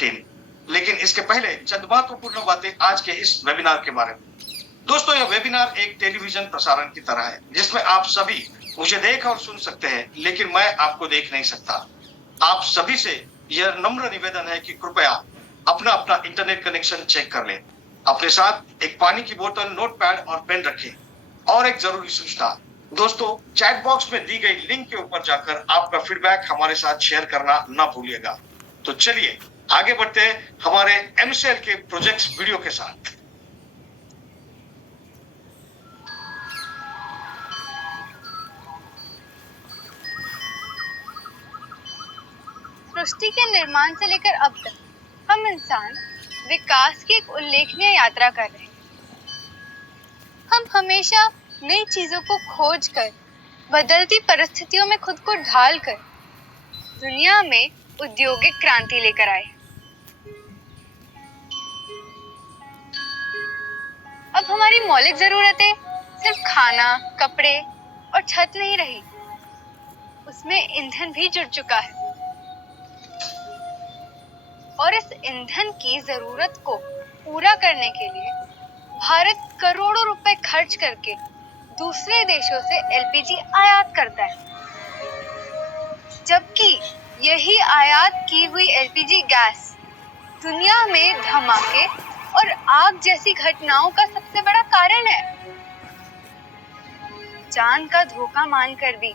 15। लेकिन इसके पहले चंद महत्वपूर्ण बातें आज के इस वेबिनार के बारे में। दोस्तों, यह वेबिनार एक टेलीविजन प्रसारण की तरह है जिसमें आप सभी मुझे देख और सुन सकते हैं, लेकिन मैं आपको देख नहीं सकता। आप सभी से यह नम्र निवेदन है कि कृपया अपना अपना इंटरनेट कनेक्शन चेक कर लें। अपने साथ एक पानी की बोतल, नोटपैड और पेन रखें। और एक जरूरी सूचना, दोस्तों, चैट बॉक्स में दी गई लिंक के ऊपर जाकर आपका फीडबैक हमारे साथ शेयर करना ना भूलिएगा। तो चलिए आगे बढ़ते हैं हमारे एमसीएल के प्रोजेक्ट्स वीडियो के साथ। सृष्टि के निर्माण से लेकर अब तक हम इंसान विकास की एक उल्लेखनीय यात्रा कर रहे हैं। हम हमेशा नई चीजों को खोज कर, बदलती परिस्थितियों में खुद को ढाल कर दुनिया में औद्योगिक क्रांति लेकर आए। अब हमारी मौलिक जरूरतें सिर्फ खाना, कपड़े और छत नहीं रही, उसमें ईंधन भी जुड़ चुका है। और इस ईंधन की जरूरत को पूरा करने के लिए भारत करोड़ों रुपए खर्च करके दूसरे देशों से एलपीजी आयात करता है, जबकि यही आयात की हुई एलपीजी गैस दुनिया में धमाके और आग जैसी घटनाओं का सबसे बड़ा कारण है। जान का धोखा मानकर भी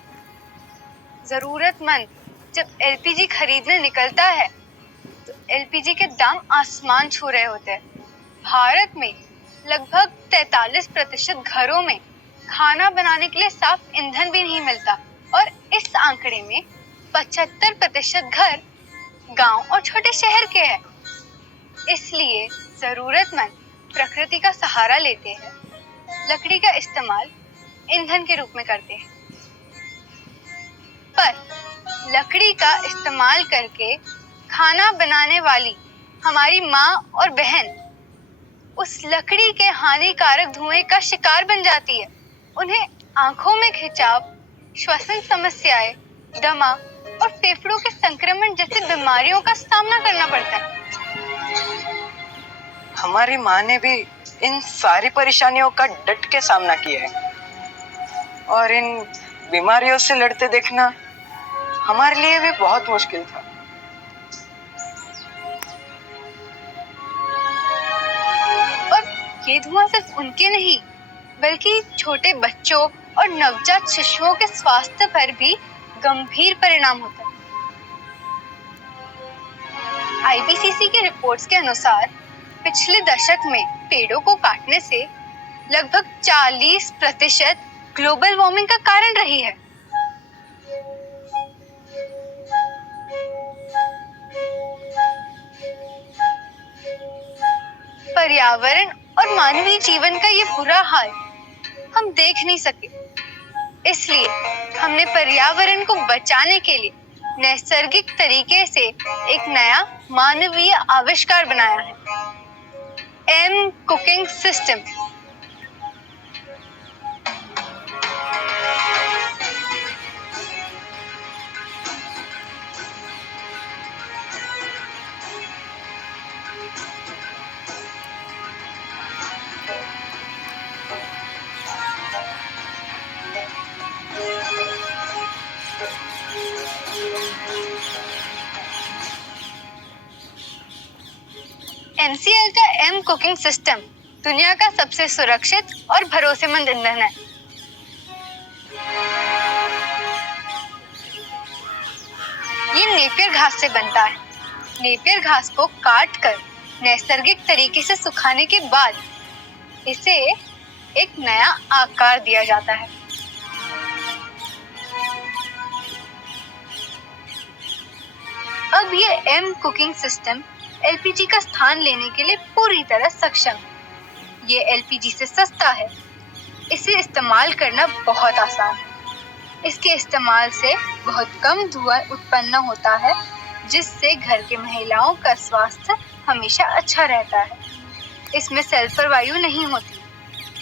जरूरतमंद जब एलपीजी खरीदने निकलता है तो एलपीजी के दाम आसमान छू रहे होते हैं। भारत में लगभग 43% घरों में खाना बनाने के लिए साफ ईंधन भी नहीं मिलता और इस आंकड़े में 75% घर गांव और छोटे शहर के हैं। इसलिए जरूरतमंद प्रकृति का सहारा लेते हैं, लकड़ी का इस्तेमाल ईंधन के रूप में करते हैं। पर लकड़ी का इस्तेमाल करके खाना बनाने वाली हमारी माँ और बहन उस लकड़ी के हानिकारक धुएं का शिकार बन जाती है। उन्हें आंखों में खिंचाव, श्वसन समस्याएं, दमा और फेफड़ों के संक्रमण जैसी बीमारियों का सामना करना पड़ता है। हमारी माँ ने भी इन सारी परेशानियों का डट के सामना किया है और इन बीमारियों से लड़ते देखना हमारे लिए भी बहुत मुश्किल था। ये धुआं सिर्फ उनके नहीं बल्कि छोटे बच्चों और नवजात शिशुओं के स्वास्थ्य पर भी गंभीर परिणाम होता है। आईपीसीसी की रिपोर्ट्स के अनुसार पिछले दशक में पेड़ों को काटने से लगभग 40% ग्लोबल वार्मिंग का कारण रही है। पर्यावरण और मानवीय जीवन का ये बुरा हाल हम देख नहीं सके, इसलिए हमने पर्यावरण को बचाने के लिए नैसर्गिक तरीके से एक नया मानवीय आविष्कार बनाया है, एम कुकिंग सिस्टम। एमसीएल का एम कुकिंग सिस्टम दुनिया का सबसे सुरक्षित और भरोसेमंद ईंधन है। ये नेपियर घास से बनता है। नेपियर घास को काट कर नैसर्गिक तरीके से सुखाने के बाद इसे एक नया आकार दिया जाता है। अब ये एम कुकिंग सिस्टम एलपीजी का स्थान लेने के लिए पूरी तरह सक्षम है। ये एलपीजी से सस्ता है, इसे इस्तेमाल करना बहुत आसान है। इसके इस्तेमाल से बहुत कम धुआं उत्पन्न होता है, जिससे घर के महिलाओं का स्वास्थ्य हमेशा अच्छा रहता है। इसमें सल्फर वायु नहीं होती,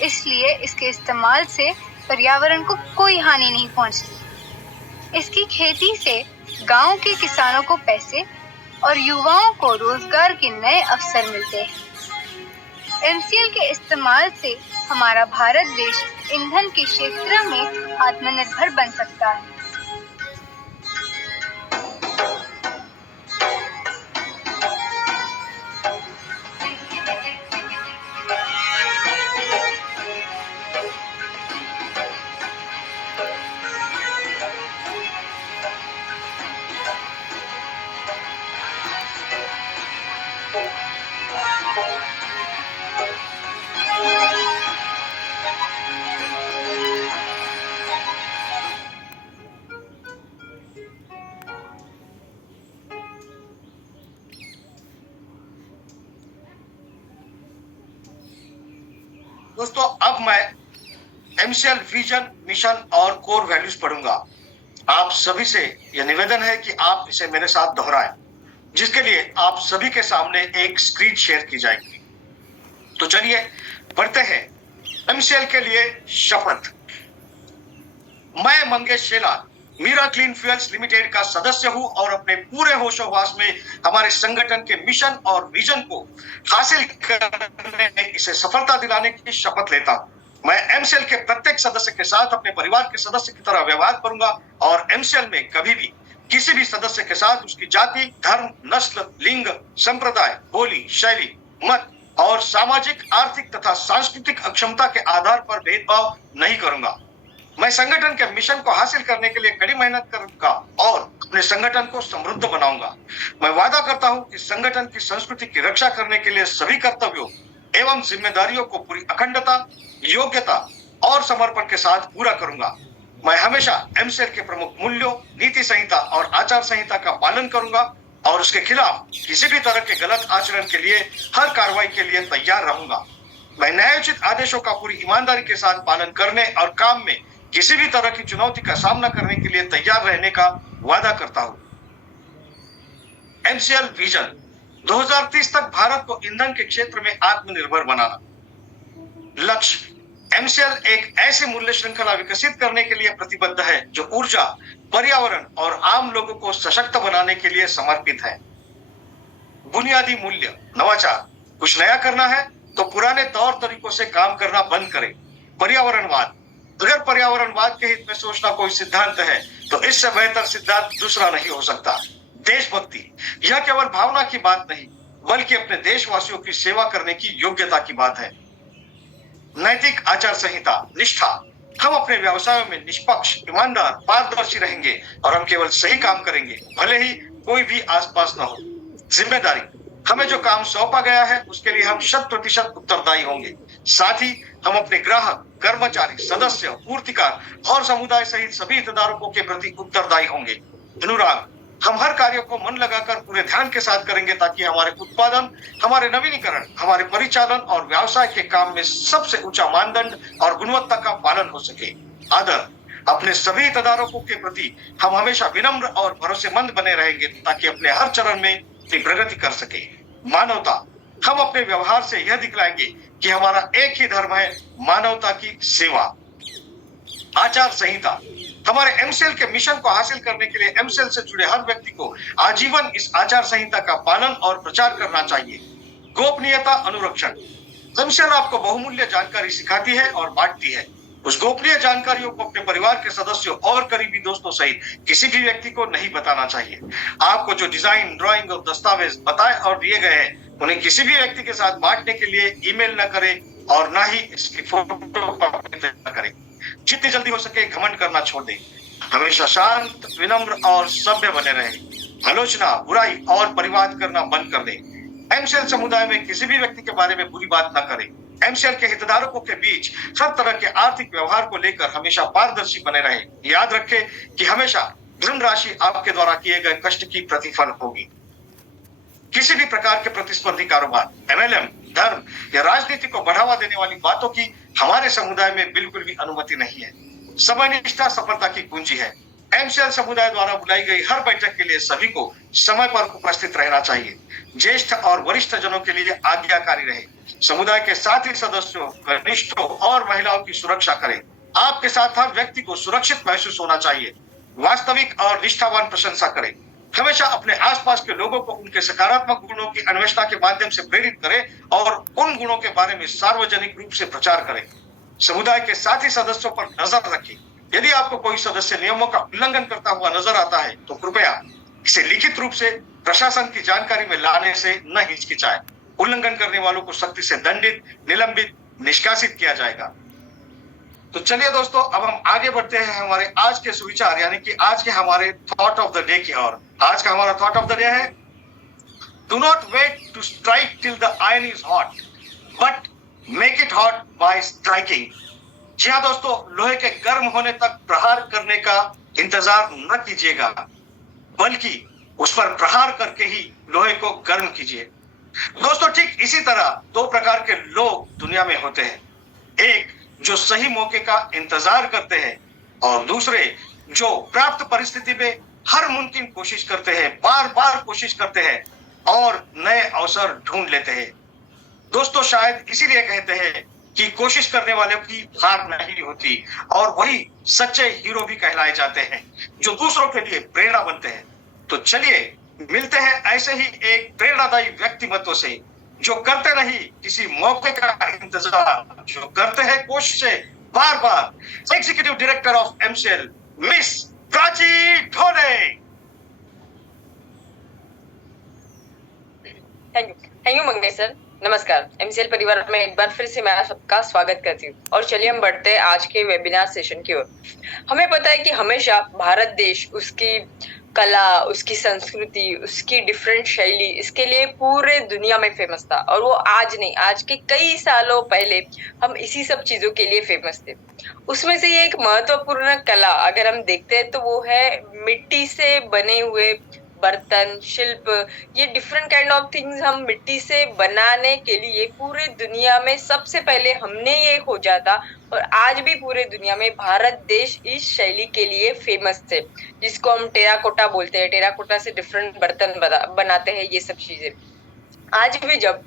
इसलिए इसके इस्तेमाल से पर्यावरण को कोई हानि नहीं पहुंचती। इसकी खेती से गांव के किसानों को पैसे और युवाओं को रोजगार के नए अवसर मिलते हैं। MCL के इस्तेमाल से हमारा भारत देश ईंधन के क्षेत्र में आत्मनिर्भर बन सकता है। दोस्तों, अब मैं MCL विजन, मिशन और कोर वैल्यूज पढ़ूंगा। आप सभी से यह निवेदन है कि आप इसे मेरे साथ दोहराएं, जिसके लिए आप सभी के सामने एक स्क्रीन शेयर की जाएगी। तो चलिए पढ़ते हैं। MCL के लिए शपथ। मैं Mangesh Shelar Mira clean fuels limited का सदस्य हूं और अपने पूरे होशोहवास में हमारे संगठन के मिशन और विजन को हासिल करने में इसे सफलता दिलाने की शपथ लेता हूं। मैं MCL के प्रत्येक सदस्य के साथ अपने परिवार के सदस्य की तरह व्यवहार करूंगा और MCL में कभी भी किसी भी सदस्य के साथ उसकी जाति, धर्म, नस्ल, लिंग, संप्रदाय, बोली, शैली, मत और सामाजिक, आर्थिक तथा सांस्कृतिक अक्षमता के आधार पर भेदभाव नहीं करूंगा। मैं संगठन के मिशन को हासिल करने के लिए कड़ी मेहनत करूंगा और अपने संगठन को समृद्ध बनाऊंगा। मैं वादा करता हूं कि संगठन की संस्कृति की रक्षा करने के लिए सभी कर्तव्यों एवं जिम्मेदारियों को पूरी अखंडता, योग्यता और समर्पण के साथ पूरा करूंगा। मैं हमेशा MCL के प्रमुख मूल्यों, नीति संहिता और आचार संहिता का पालन करूंगा और उसके खिलाफ किसी भी तरह के गलत आचरण के लिए हर कार्रवाई के लिए तैयार रहूंगा। मैं न्यायोचित आदेशों का पूरी ईमानदारी के साथ पालन करने और काम में किसी भी तरह की चुनौती का सामना करने के लिए तैयार रहने का वादा करता हूं। MCL विजन 2030 तक भारत को ईंधन के क्षेत्र में आत्मनिर्भर बनाना। लक्ष्य MCL एक ऐसी मूल्य श्रृंखला विकसित करने के लिए प्रतिबद्ध है जो ऊर्जा, पर्यावरण और आम लोगों को सशक्त बनाने के लिए समर्पित है। बुनियादी मूल्य नवाचार। कुछ नया करना है तो पुराने तौर तरीकों से काम करना बंद करें। पर्यावरणवाद। अगर पर्यावरणवाद के हित में सोचना कोई सिद्धांत है तो इससे बेहतर सिद्धांत दूसरा नहीं हो सकता। देशभक्ति। यह केवल भावना की बात नहीं बल्कि अपने देशवासियों की सेवा करने की योग्यता की बात है। नैतिक आचार संहिता। निष्ठा। हम अपने व्यवसायों में निष्पक्ष, ईमानदार, पारदर्शी रहेंगे और हम केवल सही काम करेंगे, भले ही कोई भी आसपास न हो। जिम्मेदारी। हमें जो काम सौंपा गया है उसके लिए हम 100% उत्तरदायी होंगे। साथ ही हम अपने ग्राहक, कर्मचारी, सदस्य, पूर्तिकार और समुदाय सहित सभी हितधारकों के प्रति उत्तरदायी होंगे। अनुराग। हम हर कार्य को मन लगाकर पूरे ध्यान के साथ करेंगे ताकि हमारे उत्पादन, हमारे नवीनीकरण, हमारे परिचालन और व्यवसाय के काम में सबसे ऊंचा मानदंड और गुणवत्ता का पालन हो सके। आदर। अपने सभी हितधारकों के प्रति हम हमेशा विनम्र और भरोसेमंद बने रहेंगे ताकि अपने हर चरण में प्रगति कर सके। मानवता। हम अपने व्यवहार से यह दिखलाएंगे कि हमारा एक ही धर्म है, मानवता की सेवा। आचार संहिता। हमारे MCL के मिशन को हासिल करने के लिए MCL से जुड़े हर व्यक्ति को आजीवन इस आचार संहिता का पालन और प्रचार करना चाहिए। गोपनीयता अनुरक्षण। MCL आपको बहुमूल्य जानकारी सिखाती है और बांटती है। उस गोपनीय जानकारियों को अपने परिवार के सदस्यों और करीबी दोस्तों सहित किसी भी व्यक्ति को नहीं बताना चाहिए। आपको जो डिजाइन, ड्राइंग और दस्तावेज बताए और दिए गए हैं उन्हें किसी भी व्यक्ति के साथ बांटने के लिए ईमेल न करें और न ही इसकी फोटो न करें। जितनी जल्दी हो सके घमंड करना छोड़ दें। हमेशा शांत, विनम्र और सभ्य बने रहें। आलोचना, बुराई और परिवाद करना बंद कर दें। MCL समुदाय में किसी भी व्यक्ति के बारे में बुरी बात न करें। MCL के हितधारकों के बीच हर तरह के आर्थिक व्यवहार को लेकर हमेशा पारदर्शी बने रहें। याद रखें कि हमेशा धनराशि आपके द्वारा किए गए कष्ट की प्रतिफल होगी। किसी भी प्रकार के प्रतिस्पर्धी कारोबार, MLM, धर्म या राजनीति को बढ़ावा देने वाली बातों की हमारे समुदाय में बिल्कुल भी अनुमति नहीं है। समयनिष्ठा सफलता की कुंजी है। MCL समुदाय द्वारा बुलाई गई हर बैठक के लिए सभी को समय पर उपस्थित रहना चाहिए। ज्येष्ठ और वरिष्ठ जनों के लिए आज्ञाकारी रहे। समुदाय के साथी सदस्यों, कनिष्ठों और महिलाओं की सुरक्षा करें। आपके साथ हर व्यक्ति को सुरक्षित महसूस होना चाहिए। वास्तविक और निष्ठावान प्रशंसा करें। हमेशा अपने आसपास के लोगों को उनके सकारात्मक गुणों की अन्वेषणा के माध्यम से प्रेरित करें और उन गुणों के बारे में सार्वजनिक रूप से प्रचार करें। समुदाय के साथी सदस्यों पर नजर रखें। यदि आपको कोई सदस्य नियमों का उल्लंघन करता हुआ नजर आता है तो कृपया इसे लिखित रूप से प्रशासन की जानकारी में लाने से न हिचकिचाएं। उल्लंघन करने वालों को सख्ती से दंडित, निलंबित, निष्कासित किया जाएगा। तो चलिए दोस्तों, अब हम आगे बढ़ते हैं हमारे आज के सुविचार यानी कि आज के हमारे थॉट ऑफ द डे की ओर। आज का हमारा थॉट ऑफ द डे है, do not wait to strike till the iron is hot, but make it hot by striking. जी हाँ दोस्तों, लोहे के गर्म होने तक प्रहार करने का इंतजार न कीजिएगा, बल्कि उस पर प्रहार करके ही लोहे को गर्म कीजिए। दोस्तों, ठीक इसी तरह दो प्रकार के लोग दुनिया में होते हैं। एक जो सही मौके का इंतजार करते हैं और दूसरे जो प्राप्त परिस्थिति में हर मुमकिन कोशिश करते हैं, बार बार कोशिश करते हैं और नए अवसर ढूंढ लेते हैं। दोस्तों, शायद इसीलिए कहते हैं कि कोशिश करने वाले की हार नहीं होती और वही सच्चे हीरो भी कहलाए जाते हैं जो दूसरों के लिए प्रेरणा बनते हैं। तो चलिए मिलते हैं ऐसे ही एक प्रेरणादायी व्यक्तिमत्व से जो करते नहीं किसी मौके का इंतजार, जो करते हैं कोशिशें बार बार। Executive director of MCL miss Prachi Dhole. Thank you Mangesh sir. नमस्कार, एमसीएल परिवार में एक बार फिर से मैं सबका स्वागत करती हूँ और चलिए हम बढ़ते हैं आज के वेबिनार सेशन की ओर। हमें पता है कि हमेशा भारत देश उसकी कला, उसकी संस्कृति, उसकी डिफरेंट शैली, इसके लिए पूरे दुनिया में फेमस था और वो आज नहीं, आज के कई सालों पहले हम इसी सब चीजों के लिए फेमस थे। उसमें से ये एक महत्वपूर्ण कला अगर हम देखते हैं तो वो है मिट्टी से बने हुए बर्तन, शिल्प, ये डिफरेंट काइंड ऑफ थिंग्स हम मिट्टी से बनाने के लिए पूरे दुनिया में सबसे पहले हमने ये खोजा था और आज भी पूरे दुनिया में भारत देश इस शैली के लिए फेमस थे, जिसको हम टेराकोटा बोलते हैं। टेराकोटा से डिफरेंट बर्तन बनाते हैं, ये सब चीजें। आज भी जब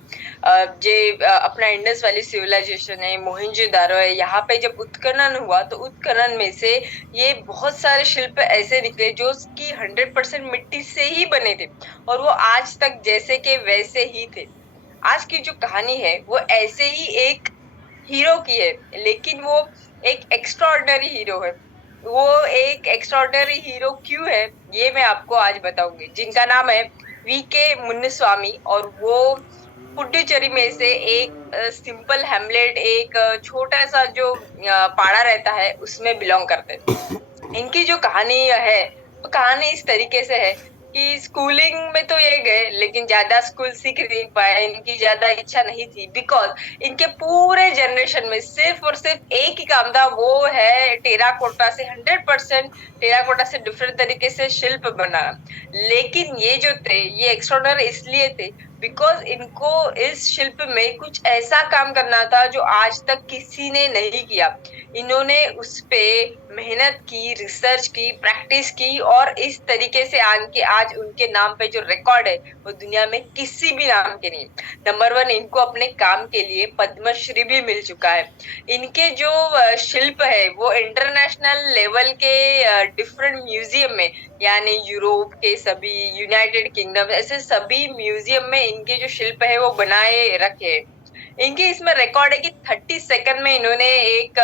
अपना इंडस वैली सिविलाइजेशन है, मोहनजोदारो है, यहाँ पे जब उत्खनन हुआ तो उत्खनन में से ये बहुत सारे शिल्प ऐसे निकले जो कि 100% मिट्टी से ही बने थे और वो आज तक जैसे के वैसे ही थे। आज की जो कहानी है वो ऐसे ही एक हीरो की है, लेकिन वो एक एक्स्ट्राऑर्डिनरी हीरो है। वो एक एक्स्ट्राऑर्डिनरी हीरो क्यों है ये मैं आपको आज बताऊंगी, जिनका नाम है वीके मुन्नुस्वामी और वो पुडुचेरी में से एक सिंपल हैमलेट, एक छोटा सा जो पाड़ा रहता है उसमें बिलोंग करते हैं। इनकी जो कहानी है वो कहानी इस तरीके से है कि स्कूलिंग में तो ये गए लेकिन ज्यादा स्कूल सीख नहीं पाए, इनकी ज्यादा इच्छा नहीं थी, बिकॉज इनके पूरे जनरेशन में सिर्फ और सिर्फ एक ही काम था, वो है टेराकोटा से 100% टेराकोटा से डिफरेंट तरीके से शिल्प बनाना। लेकिन ये जो थे ये एक्स्ट्राऑर्डिनरी इसलिए थे बिकॉज इनको इस शिल्प में कुछ ऐसा काम करना था जो आज तक किसी ने नहीं किया। इन्होंने उस पे मेहनत की, रिसर्च की, प्रैक्टिस की और इस तरीके से आके आज उनके नाम पे जो रिकॉर्ड है वो दुनिया में किसी भी नाम के नहीं। नंबर 1, इनको अपने काम के लिए पद्मश्री भी मिल चुका है। इनके जो शिल्प है वो इंटरनेशनल लेवल के डिफरेंट म्यूजियम में, यानी यूरोप के सभी, यूनाइटेड किंगडम, ऐसे सभी म्यूजियम में इनके जो शिल्प है वो बनाए रखे। इनके इसमें रिकॉर्ड है कि 30 सेकंड में इन्होंने एक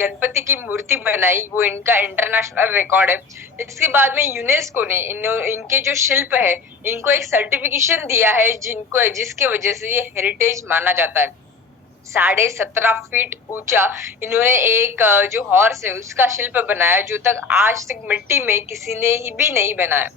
गणपति की मूर्ति बनाई, वो इनका इंटरनेशनल रिकॉर्ड है। इसके बाद में यूनेस्को ने इनके जो शिल्प है इनको एक सर्टिफिकेशन दिया है जिसके वजह से ये हेरिटेज माना जाता है। 17.5 फीट ऊंचा इन्होंने एक जो हॉर्स है उसका शिल्प बनाया जो तक आज तक मिट्टी में किसी ने ही भी नहीं बनाया।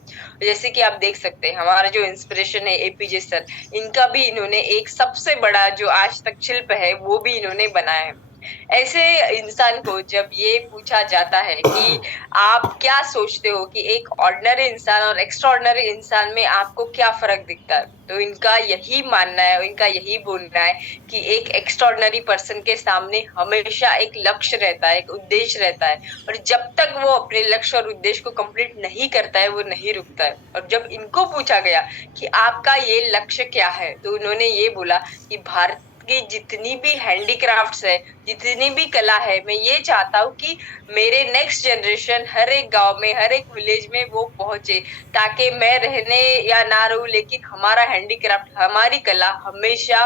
जैसे कि आप देख सकते हैं हमारा जो इंस्पिरेशन है एपीजे सर, इनका भी इन्होंने एक सबसे बड़ा जो आज तक शिल्प है वो भी इन्होंने बनाया है। ऐसे इंसान को जब ये पूछा जाता है कि आप क्या सोचते हो कि एक ऑर्डिनरी इंसान और एक्स्ट्राऑर्डिनरी इंसान में आपको क्या फर्क दिखता है, तो इनका यही मानना है, इनका यही बोलना है कि एक एक्स्ट्राऑर्डिनरी पर्सन के सामने हमेशा एक लक्ष्य रहता है, एक उद्देश्य रहता है और जब तक वो अपने लक्ष्य और उद्देश्य को कंप्लीट नहीं करता है वो नहीं रुकता है। और जब इनको पूछा गया कि आपका ये लक्ष्य क्या है तो उन्होंने ये बोला कि भारत की जितनी भी हैंडीक्राफ्ट्स है, जितनी भी कला है, मैं ये चाहता हूँ कि मेरे नेक्स्ट जनरेशन हर एक गांव में, हर एक विलेज में वो पहुंचे, ताकि मैं रहने या ना रहूं, लेकिन हमारा हैंडीक्राफ्ट, हमारी कला हमेशा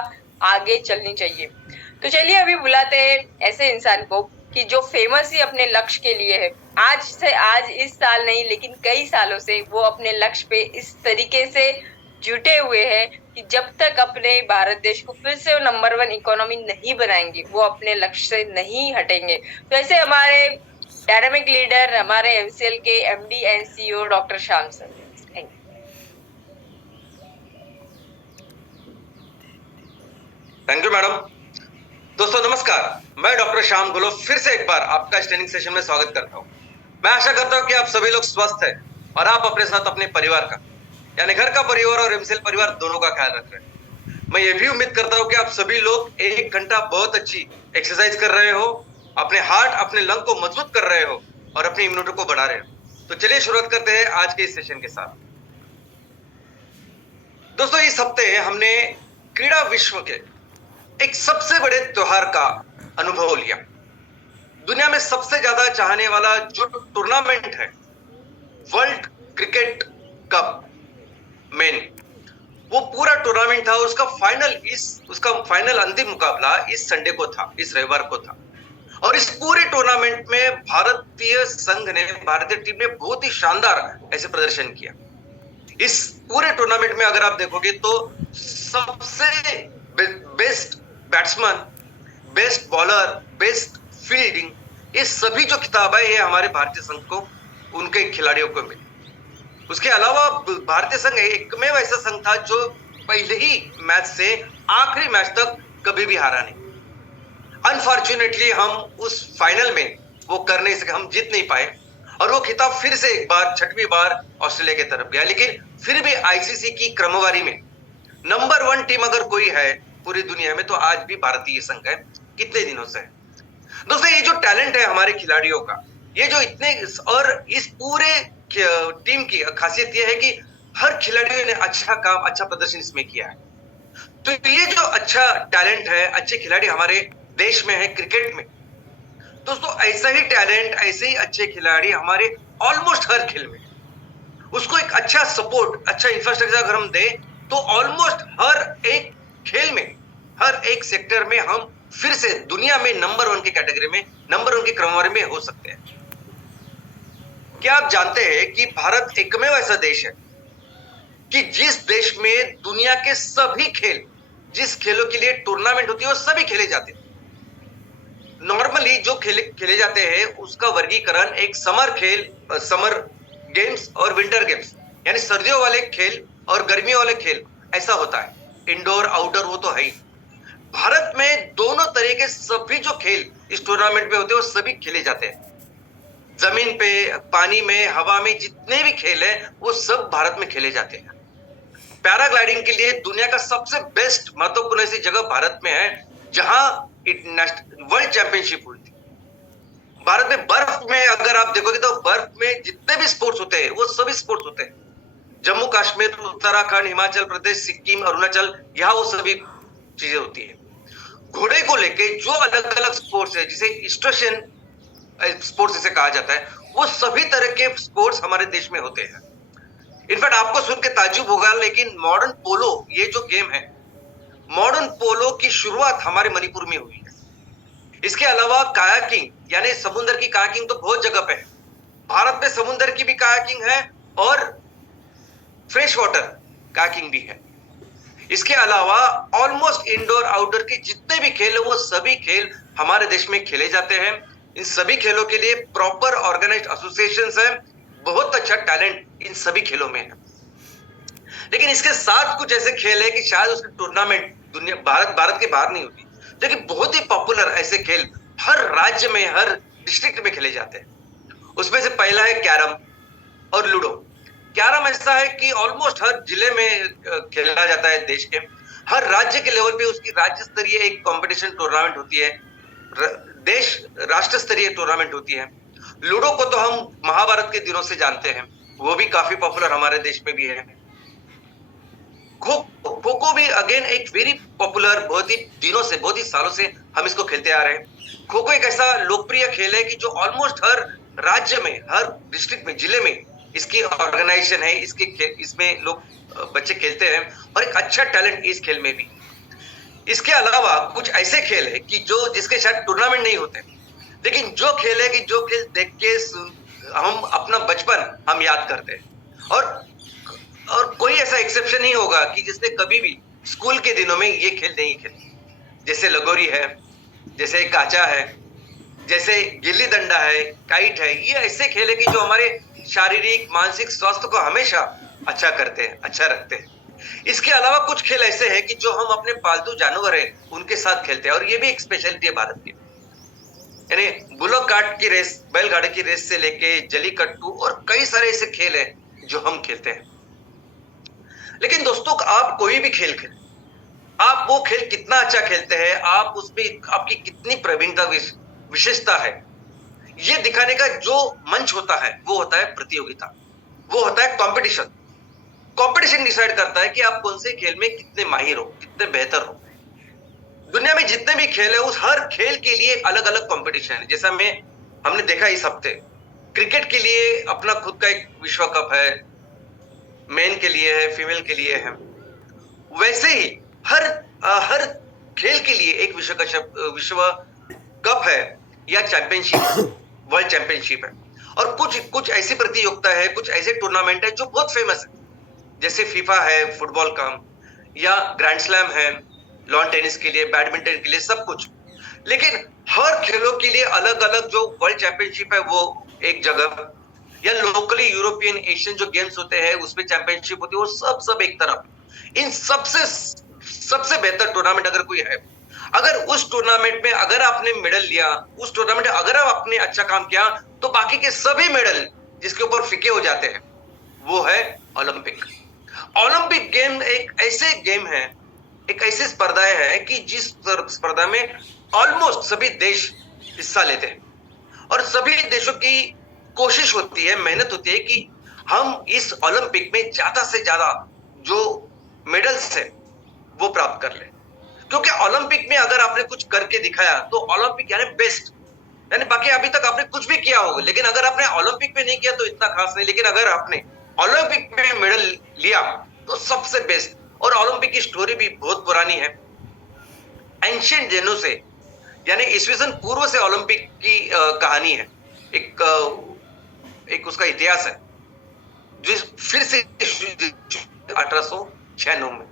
आगे चलनी चाहिए। तो चलिए अभी बुलाते हैं ऐसे इंसान को कि जो फेमस ही अपने लक्ष्य के लिए है। आज से, आज इस साल नहीं लेकिन कई सालों से वो अपने लक्ष्य पे इस तरीके से जुटे हुए हैं कि जब तक अपने भारत देश को फिर से नंबर 1 इकोनॉमी नहीं बनाएंगे, वो अपने लक्ष्य से नहीं हटेंगे। तो ऐसे हमारे डायनामिक लीडर, हमारे एमसीएल के MD and CEO doctor Shyam sir. Thank you madam. दोस्तों नमस्कार, मैं डॉक्टर श्याम गुलो फिर से एक बार आपका इस ट्रेनिंग सेशन में स्वागत करता हूं। मैं आशा करता हूं कि आप सभी लोग स्वस्थ हैं और आप अपने साथ अपने परिवार का, यानी घर का परिवार और एमसीएल परिवार दोनों का ख्याल रख रहे हैं। मैं ये भी उम्मीद करता हूं कि आप सभी लोग 1 घंटा बहुत अच्छी एक्सरसाइज कर रहे हो, अपने हार्ट, अपने लंग को मजबूत कर रहे हो और अपनी इम्यूनिटी को बढ़ा रहे हो। तो चलिए शुरुआत करते हैं आज के इस सेशन के साथ। दोस्तों इस हफ्ते हमने क्रीड़ा विश्व के एक सबसे बड़े त्योहार का अनुभव लिया। दुनिया में सबसे ज्यादा चाहने वाला जो टूर्नामेंट है, वर्ल्ड क्रिकेट कप मेन, वो पूरा टूर्नामेंट था। उसका फाइनल अंतिम मुकाबला इस संडे को था, इस रविवार को था। और इस पूरे टूर्नामेंट में भारतीय संघ ने, भारतीय टीम ने बहुत ही शानदार ऐसे प्रदर्शन किया। इस पूरे टूर्नामेंट में अगर आप देखोगे तो सबसे best batsman, best bowler, best fielding, ये सभी जो खिताब है ये हमारे भारतीय संघ को, उनके खिलाड़ियों को मिले। उसके अलावा भारतीय संघ एकमेव ऐसा संघ था जो पहले ही मैच से आखिरी मैच तक कभी भी हारा नहीं। अनफॉर्चुनेटली हम उस फाइनल में वो कर नहीं सके, हम जीत नहीं पाए और वो खिताब फिर से एक बार, 6वीं बार ऑस्ट्रेलिया की तरफ गया। लेकिन फिर भी आईसीसी की क्रमवारी में नंबर 1 टीम अगर कोई है पूरी दुनिया में तो आज भी भारतीय संघ है, कितने दिनों से। दोस्तों ये जो टैलेंट है हमारे खिलाड़ियों का, ये जो इतने, और इस पूरे टीम की खासियत ये है कि हर खिलाड़ियों ने अच्छा काम, अच्छा प्रदर्शन इसमें किया है। तो ये जो अच्छा टैलेंट है, अच्छे खिलाड़ी हमारे देश में है क्रिकेट में। दोस्तों ऐसा ही टैलेंट, ऐसे ही अच्छे खिलाड़ी हमारे ऑलमोस्ट हर खेल में, उसको एक अच्छा सपोर्ट, अच्छा इंफ्रास्ट्रक्चर अगर हम दें तो ऑलमोस्ट हर एक खेल में, हर एक सेक्टर में हम फिर से दुनिया में नंबर 1 की कैटेगरी में, नंबर 1 की क्रमवारी में हो सकते हैं। क्या आप जानते हैं कि भारत एकमेव ऐसा देश है कि जिस देश में दुनिया के सभी खेल, जिस खेलों के लिए टूर्नामेंट होती है वो सभी खेले जाते हैं। नॉर्मली जो खेले जाते हैं उसका वर्गीकरण एक समर गेम्स और विंटर गेम्स, यानी सर्दियों वाले खेल और गर्मियों वाले खेल, ऐसा होता है। इंडोर आउटडोर वो तो है ही। भारत में दोनों तरह के सभी जो खेल इस टूर्नामेंट में होते हैं वो सभी खेले जाते हैं। जमीन पे, पानी में, हवा में जितने भी खेल हैं वो सब भारत में खेले जाते हैं। पैराग्लाइडिंग के लिए दुनिया का सबसे बेस्ट, महत्वपूर्ण ऐसी जगह भारत में है जहां वर्ल्ड चैंपियनशिप हुई थी। भारत में बर्फ में अगर आप देखोगे तो बर्फ में जितने भी स्पोर्ट्स होते हैं वो सभी स्पोर्ट्स होते हैं। जम्मू कश्मीर, उत्तराखंड, हिमाचल प्रदेश, सिक्किम, अरुणाचल, यहाँ वो सभी चीजें होती है। घोड़े को लेके जो अलग अलग स्पोर्ट्स है, जिसे इस्ट्रेशन स्पोर्ट्स जिसे कहा जाता है, वो सभी तरह के स्पोर्ट्स हमारे देश में होते हैं। इनफैक्ट आपको सुन के ताज्जुब होगा, लेकिन मॉडर्न पोलो, ये जो गेम है, मॉडर्न पोलो की शुरुआत हमारे मणिपुर में हुई है। इसके अलावा कायाकिंग, यानी समुद्र की कायाकिंग तो बहुत जगह पे है। भारत में समुद्र की भी कायाकिंग है और फ्रेश वाटर कायाकिंग भी है। इसके अलावा ऑलमोस्ट इंडोर आउटडोर के जितने भी खेल है वो सभी खेल हमारे देश में खेले जाते हैं। इन सभी खेलों के लिए प्रॉपर ऑर्गेनाइज्ड एसोसिएशंस है, बहुत अच्छा टैलेंट इन सभी खेलों में है। लेकिन इसके साथ कुछ ऐसे खेल है कि शायद उसके टूर्नामेंट दुनिया, भारत के बाहर नहीं होती, लेकिन बहुत ही पॉपुलर ऐसे खेल हर राज्य में, हर डिस्ट्रिक्ट में खेले जाते हैं। उसमें से पहला है कैरम और लूडो। कैरम ऐसा है कि ऑलमोस्ट हर जिले में खेला जाता है देश के। हर राज्य के लेवल पे उसकी राज्य स्तरीय एक कंपटीशन टूर्नामेंट होती है, राष्ट्र स्तरीय टूर्नामेंट होती है। लूडो को तो हम महाभारत के दिनों से जानते हैं, वो भी काफी पॉपुलर हमारे देश में भी है। खो खो भी अगेन एक वेरी पॉपुलर, बहुत ही दिनों से, बहुत ही सालों से हम इसको खेलते आ रहे हैं। खो खो एक ऐसा लोकप्रिय खेल है कि जो ऑलमोस्ट हर राज्य में, हर डिस्ट्रिक्ट में, जिले में इसकी ऑर्गेनाइजेशन है, इसमें लोग बच्चे खेलते हैं और एक अच्छा टैलेंट इस खेल में भी। इसके अलावा कुछ ऐसे खेल है कि जिसके शायद टूर्नामेंट नहीं होते, लेकिन जो खेल है कि जो खेल देख के हम अपना बचपन हम याद करते हैं। और कोई ऐसा एक्सेप्शन नहीं होगा कि जिसने कभी भी स्कूल के दिनों में ये खेल नहीं खेले। जैसे लगोरी है, जैसे काचा है, जैसे गिल्ली डंडा है, काइट है। ये ऐसे खेल है कि जो हमारे शारीरिक मानसिक स्वास्थ्य को हमेशा अच्छा करते हैं, अच्छा रखते हैं। इसके अलावा कुछ खेल ऐसे हैं कि जो हम अपने पालतू जानवर है उनके साथ खेलते हैं, और ये भी एक स्पेशलिटी है भारत की। यानी बुलोक कार्ट की रेस, बैलगाड़ी की रेस से लेके जलीकट्टू और कई सारे ऐसे खेल हैं जो हम खेलते हैं। लेकिन दोस्तों, आप कोई भी खेल खेलें, आप वो खेल कितना अच्छा खेलते हैं, आप उसमें आपकी कितनी प्रवीणता, विशेषता है, ये दिखाने का जो मंच होता है वो होता है प्रतियोगिता, वो होता है कंपटीशन। कंपटीशन डिसाइड करता है कि आप कौन से खेल में कितने माहिर हो, कितने बेहतर हो। दुनिया में जितने भी खेल है, उस हर खेल के लिए अलग अलग कंपटीशन है। जैसा हमने देखा इस हफ्ते क्रिकेट के लिए अपना खुद का एक विश्व कप है, मेन के लिए है, फीमेल के लिए है। वैसे ही हर खेल के लिए एक विश्व कप है या चैंपियनशिप, वर्ल्ड चैंपियनशिप है। और कुछ ऐसी प्रतियोगिता है, कुछ ऐसे टूर्नामेंट है जो बहुत फेमस है, जैसे फीफा है फुटबॉल का, या ग्रैंड स्लैम है लॉन टेनिस के लिए, बैडमिंटन के लिए, सब कुछ। लेकिन हर खेलों के लिए अलग अलग जो वर्ल्ड चैंपियनशिप है वो एक जगह, या लोकली यूरोपियन एशियन जो गेम्स होते हैं उसमें चैंपियनशिप होती है, वो सब एक तरफ। इन सबसे बेहतर टूर्नामेंट अगर कोई है, अगर उस टूर्नामेंट में अगर आपने मेडल लिया, उस टूर्नामेंट में अगर आपने अच्छा काम किया, तो बाकी के सभी मेडल जिसके ऊपर फीके हो जाते हैं वो है ओलंपिक। ओलंपिक गेम एक ऐसे गेम है, एक ऐसी स्पर्धा है कि जिस स्पर्धा में ऑलमोस्ट सभी देश हिस्सा लेते हैं, और सभी देशों की कोशिश होती है, मेहनत होती है कि हम इस ओलंपिक में ज्यादा से ज्यादा जो मेडल्स है वो प्राप्त कर ले। क्योंकि ओलंपिक में अगर आपने कुछ करके दिखाया तो ओलंपिक यानी बेस्ट, यानी बाकी अभी तक आपने कुछ भी किया होगा, लेकिन अगर आपने ओलंपिक में नहीं किया तो इतना खास नहीं, लेकिन अगर आपने ओलंपिक में मेडल लिया तो सबसे बेस्ट। और ओलंपिक की स्टोरी भी बहुत पुरानी है, एंशिएंट जेनों से, यानी ईस्वीसन पूर्व से ओलंपिक की कहानी है, एक उसका इतिहास है जो फिर से 1896 में।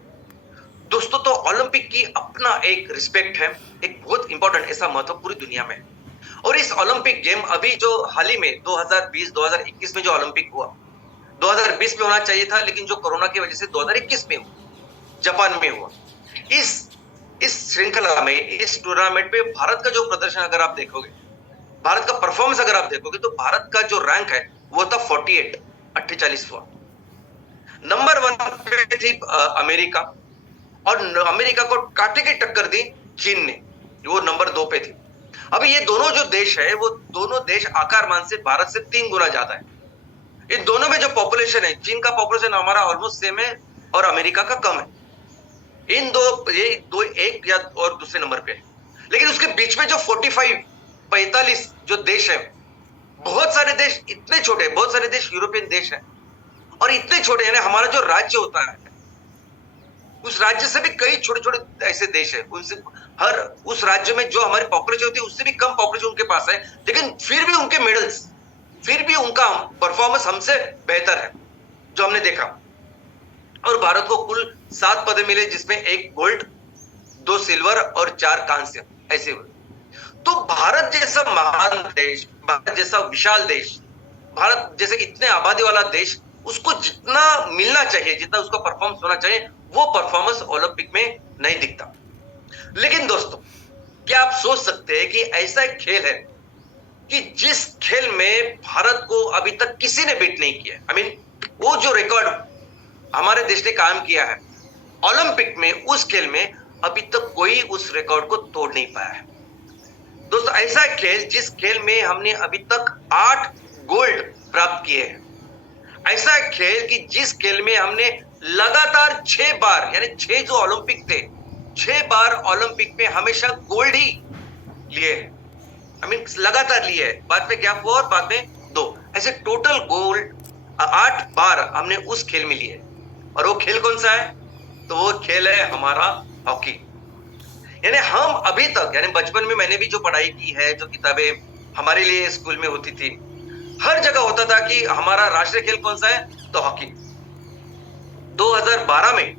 दोस्तों, तो ओलंपिक की अपना एक रिस्पेक्ट है, एक बहुत इंपॉर्टेंट ऐसा महत्व पूरी दुनिया में। और इस ओलंपिक गेम अभी जो हाल ही में 2020-2021 में जो ओलंपिक हुआ, 2020 में होना चाहिए था, लेकिन जो कोरोना की वजह से 2021 में हुआ, जापान में हुआ। इस श्रृंखला में, इस टूर्नामेंट में भारत का जो प्रदर्शन अगर आप देखोगे, भारत का परफॉर्मेंस अगर आप देखोगे, तो भारत का जो रैंक है वो था 48वां। नंबर 1 पे थी अमेरिका, और अमेरिका को काटे की टक्कर दी चीन ने, वो नंबर 2 पे थी। अभी ये दोनों जो देश है, वो दोनों देश आकार मान से भारत से 3 गुना ज्यादा है। इन दोनों में जो पॉपुलेशन है, चीन का पॉपुलेशन हमारा ऑलमोस्ट सेम है और अमेरिका का कम है। इन दो एक या और दूसरे नंबर पे है। लेकिन उसके बीच में जो 45 जो देश है, बहुत सारे देश इतने छोटे, बहुत सारे देश यूरोपियन देश है, और इतने छोटे, यानी हमारा जो राज्य होता है उस राज्य से भी कई छोटे छोटे ऐसे देश है, उनसे हर उस राज्य में जो हमारी पॉपुलेशन होती है उससे भी कम पॉपुलेशन उनके पास है, लेकिन फिर भी उनके मेडल्स, फिर भी उनका परफॉर्मेंस हमसे बेहतर है जो हमने देखा। और भारत को कुल 7 पदक मिले, जिसमें 1 गोल्ड, 2 सिल्वर और 4 कांस्य ऐसे हुए। तो भारत जैसा महान देश, भारत जैसा विशाल देश, भारत जैसे इतने आबादी वाला देश, उसको जितना मिलना चाहिए, जितना उसका परफॉर्मेंस होना चाहिए, वो परफॉर्मेंस ओलंपिक में नहीं दिखता। लेकिन दोस्तों, क्या आप सोच सकते हैं कि ऐसा एक खेल है कि जिस खेल में भारत को अभी तक किसी ने बीट नहीं किया, आई मीन वो जो रिकॉर्ड हमारे देश ने कायम किया है ओलंपिक में, उस खेल में अभी तक कोई उस रिकॉर्ड को तोड़ नहीं पाया है। दोस्तों, ऐसा खेल जिस खेल में हमने अभी तक 8 गोल्ड प्राप्त किए हैं, ऐसा खेल कि जिस खेल में हमने लगातार 6 बार, यानी 6 जो ओलंपिक थे, 6 बार ओलंपिक में हमेशा गोल्ड ही लिए, लगातार लिए है। बाद में गैप हुआ और बाद में 2, ऐसे टोटल गोल्ड 8 बार हमने उस खेल में लिए। और वो खेल कौन सा है? तो वो खेल है हमारा हॉकी। यानी हम अभी तक, यानी बचपन में मैंने भी जो पढ़ाई की है, जो किताबें हमारे लिए स्कूल में होती थी, हर जगह होता था कि हमारा राष्ट्रीय खेल कौन सा है? तो हॉकी। 2012 में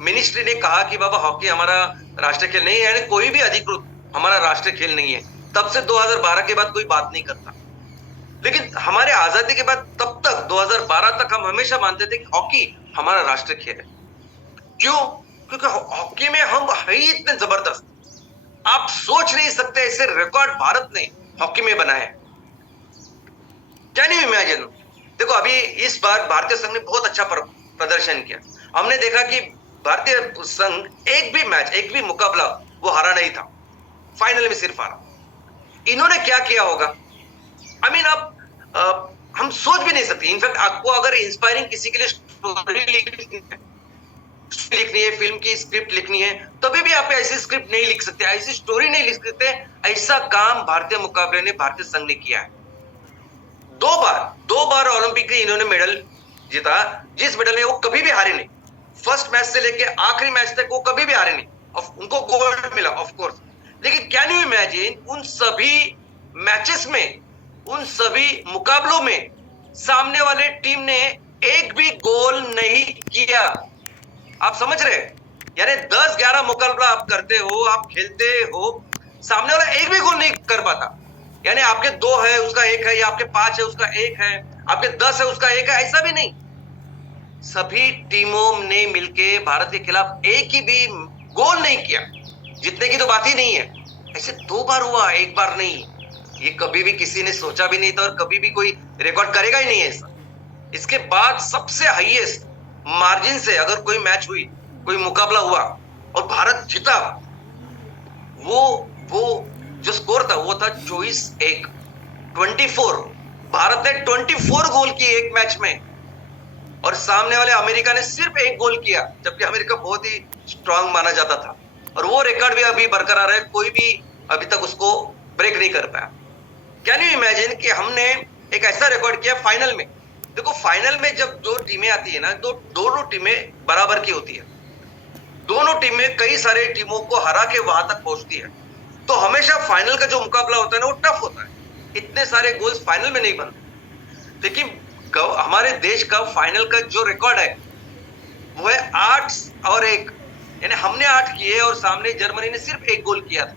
मिनिस्ट्री ने कहा कि बाबा हॉकी हमारा राष्ट्रीय खेल नहीं है, यानी कोई भी अधिकृत हमारा राष्ट्रीय खेल नहीं है। तब से 2012 के बाद कोई बात नहीं करता। लेकिन हमारे आजादी के बाद तब तक 2012 तक हम हमेशा मानते थे कि हॉकी हमारा राष्ट्रीय खेल है। क्यों? क्योंकि हॉकी में हम है ही इतने जबरदस्त, आप सोच नहीं सकते ऐसे रिकॉर्ड भारत ने हॉकी में बनाए। Can you imagine? देखो अभी इस बार भारतीय संघ ने बहुत अच्छा प्रदर्शन किया। हमने देखा कि भारतीय संघ एक भी मैच, एक भी मुकाबला वो हारा नहीं था, फाइनल में सिर्फ हारा। इन्होंने क्या किया होगा? आप हम सोच भी नहीं सकते। इनफैक्ट आपको अगर इंस्पायरिंग किसी के लिए स्टोरी लिखनी है, फिल्म की स्क्रिप्ट लिखनी है, तभी भी आप ऐसी स्क्रिप्ट नहीं लिख सकते, ऐसी स्टोरी नहीं लिख सकते। ऐसा काम भारतीय मुकाबले ने, भारतीय संघ ने किया है। 2 बार ओलंपिक के इन्होंने मेडल जीता, जिस मेडल में वो कभी भी हारे नहीं। फर्स्ट मैच से लेके आखिरी मैच तक वो कभी भी हारे नहीं, उनको गोल्ड मिला ऑफ कोर्स। लेकिन कैन यू इमेजिन, उन सभी मैचेस में, उन सभी मुकाबलों में सामने वाले टीम ने एक भी गोल नहीं किया। आप समझ रहे हैं? यानी 10-11 मुकाबला आप करते हो, आप खेलते हो, सामने वाला एक भी गोल नहीं कर पाता। यानी आपके 2 है उसका 1 है, या आपके 5 है उसका 1 है, आपके 10 है उसका 1 है, ऐसा भी नहीं। सभी टीमों ने मिलके भारत के खिलाफ एक ही भी गोल नहीं किया। जीतने की तो बात ही नहीं है। ऐसे 2 बार हुआ, 1 बार नहीं। ये कभी भी किसी ने सोचा भी नहीं था, और कभी भी कोई रिकॉर्ड करेगा ही नहीं ऐसा। इसके बाद सबसे हाईएस्ट मार्जिन से अगर कोई मैच हुई, कोई मुकाबला हुआ और भारत जीता, वो जो स्कोर था वो था 24 भारत ने 24 गोल किए एक मैच में, और सामने वाले अमेरिका ने सिर्फ 1 गोल किया, जबकि अमेरिका बहुत ही स्ट्रांग माना जाता था। और वो रिकॉर्ड भी अभी बरकरार है, कोई भी अभी तक उसको ब्रेक नहीं कर पाया। कैन यू इमेजिन कि हमने एक ऐसा रिकॉर्ड किया फाइनल में। देखो फाइनल में जब 2 टीमें आती है ना, तो दोनों टीमें बराबर की होती है। दोनों टीमें कई सारे टीमों को हरा के वहां तक पहुंचती है। तो हमेशा फाइनल का जो मुकाबला होता है ना, वो टफ होता है। इतने सारे गोल्स फाइनल में नहीं बनते। लेकिन हमारे देश का फाइनल का जो रिकॉर्ड है वो है 8 और 1, यानी हमने 8 किए और सामने जर्मनी ने सिर्फ 1 गोल किया था,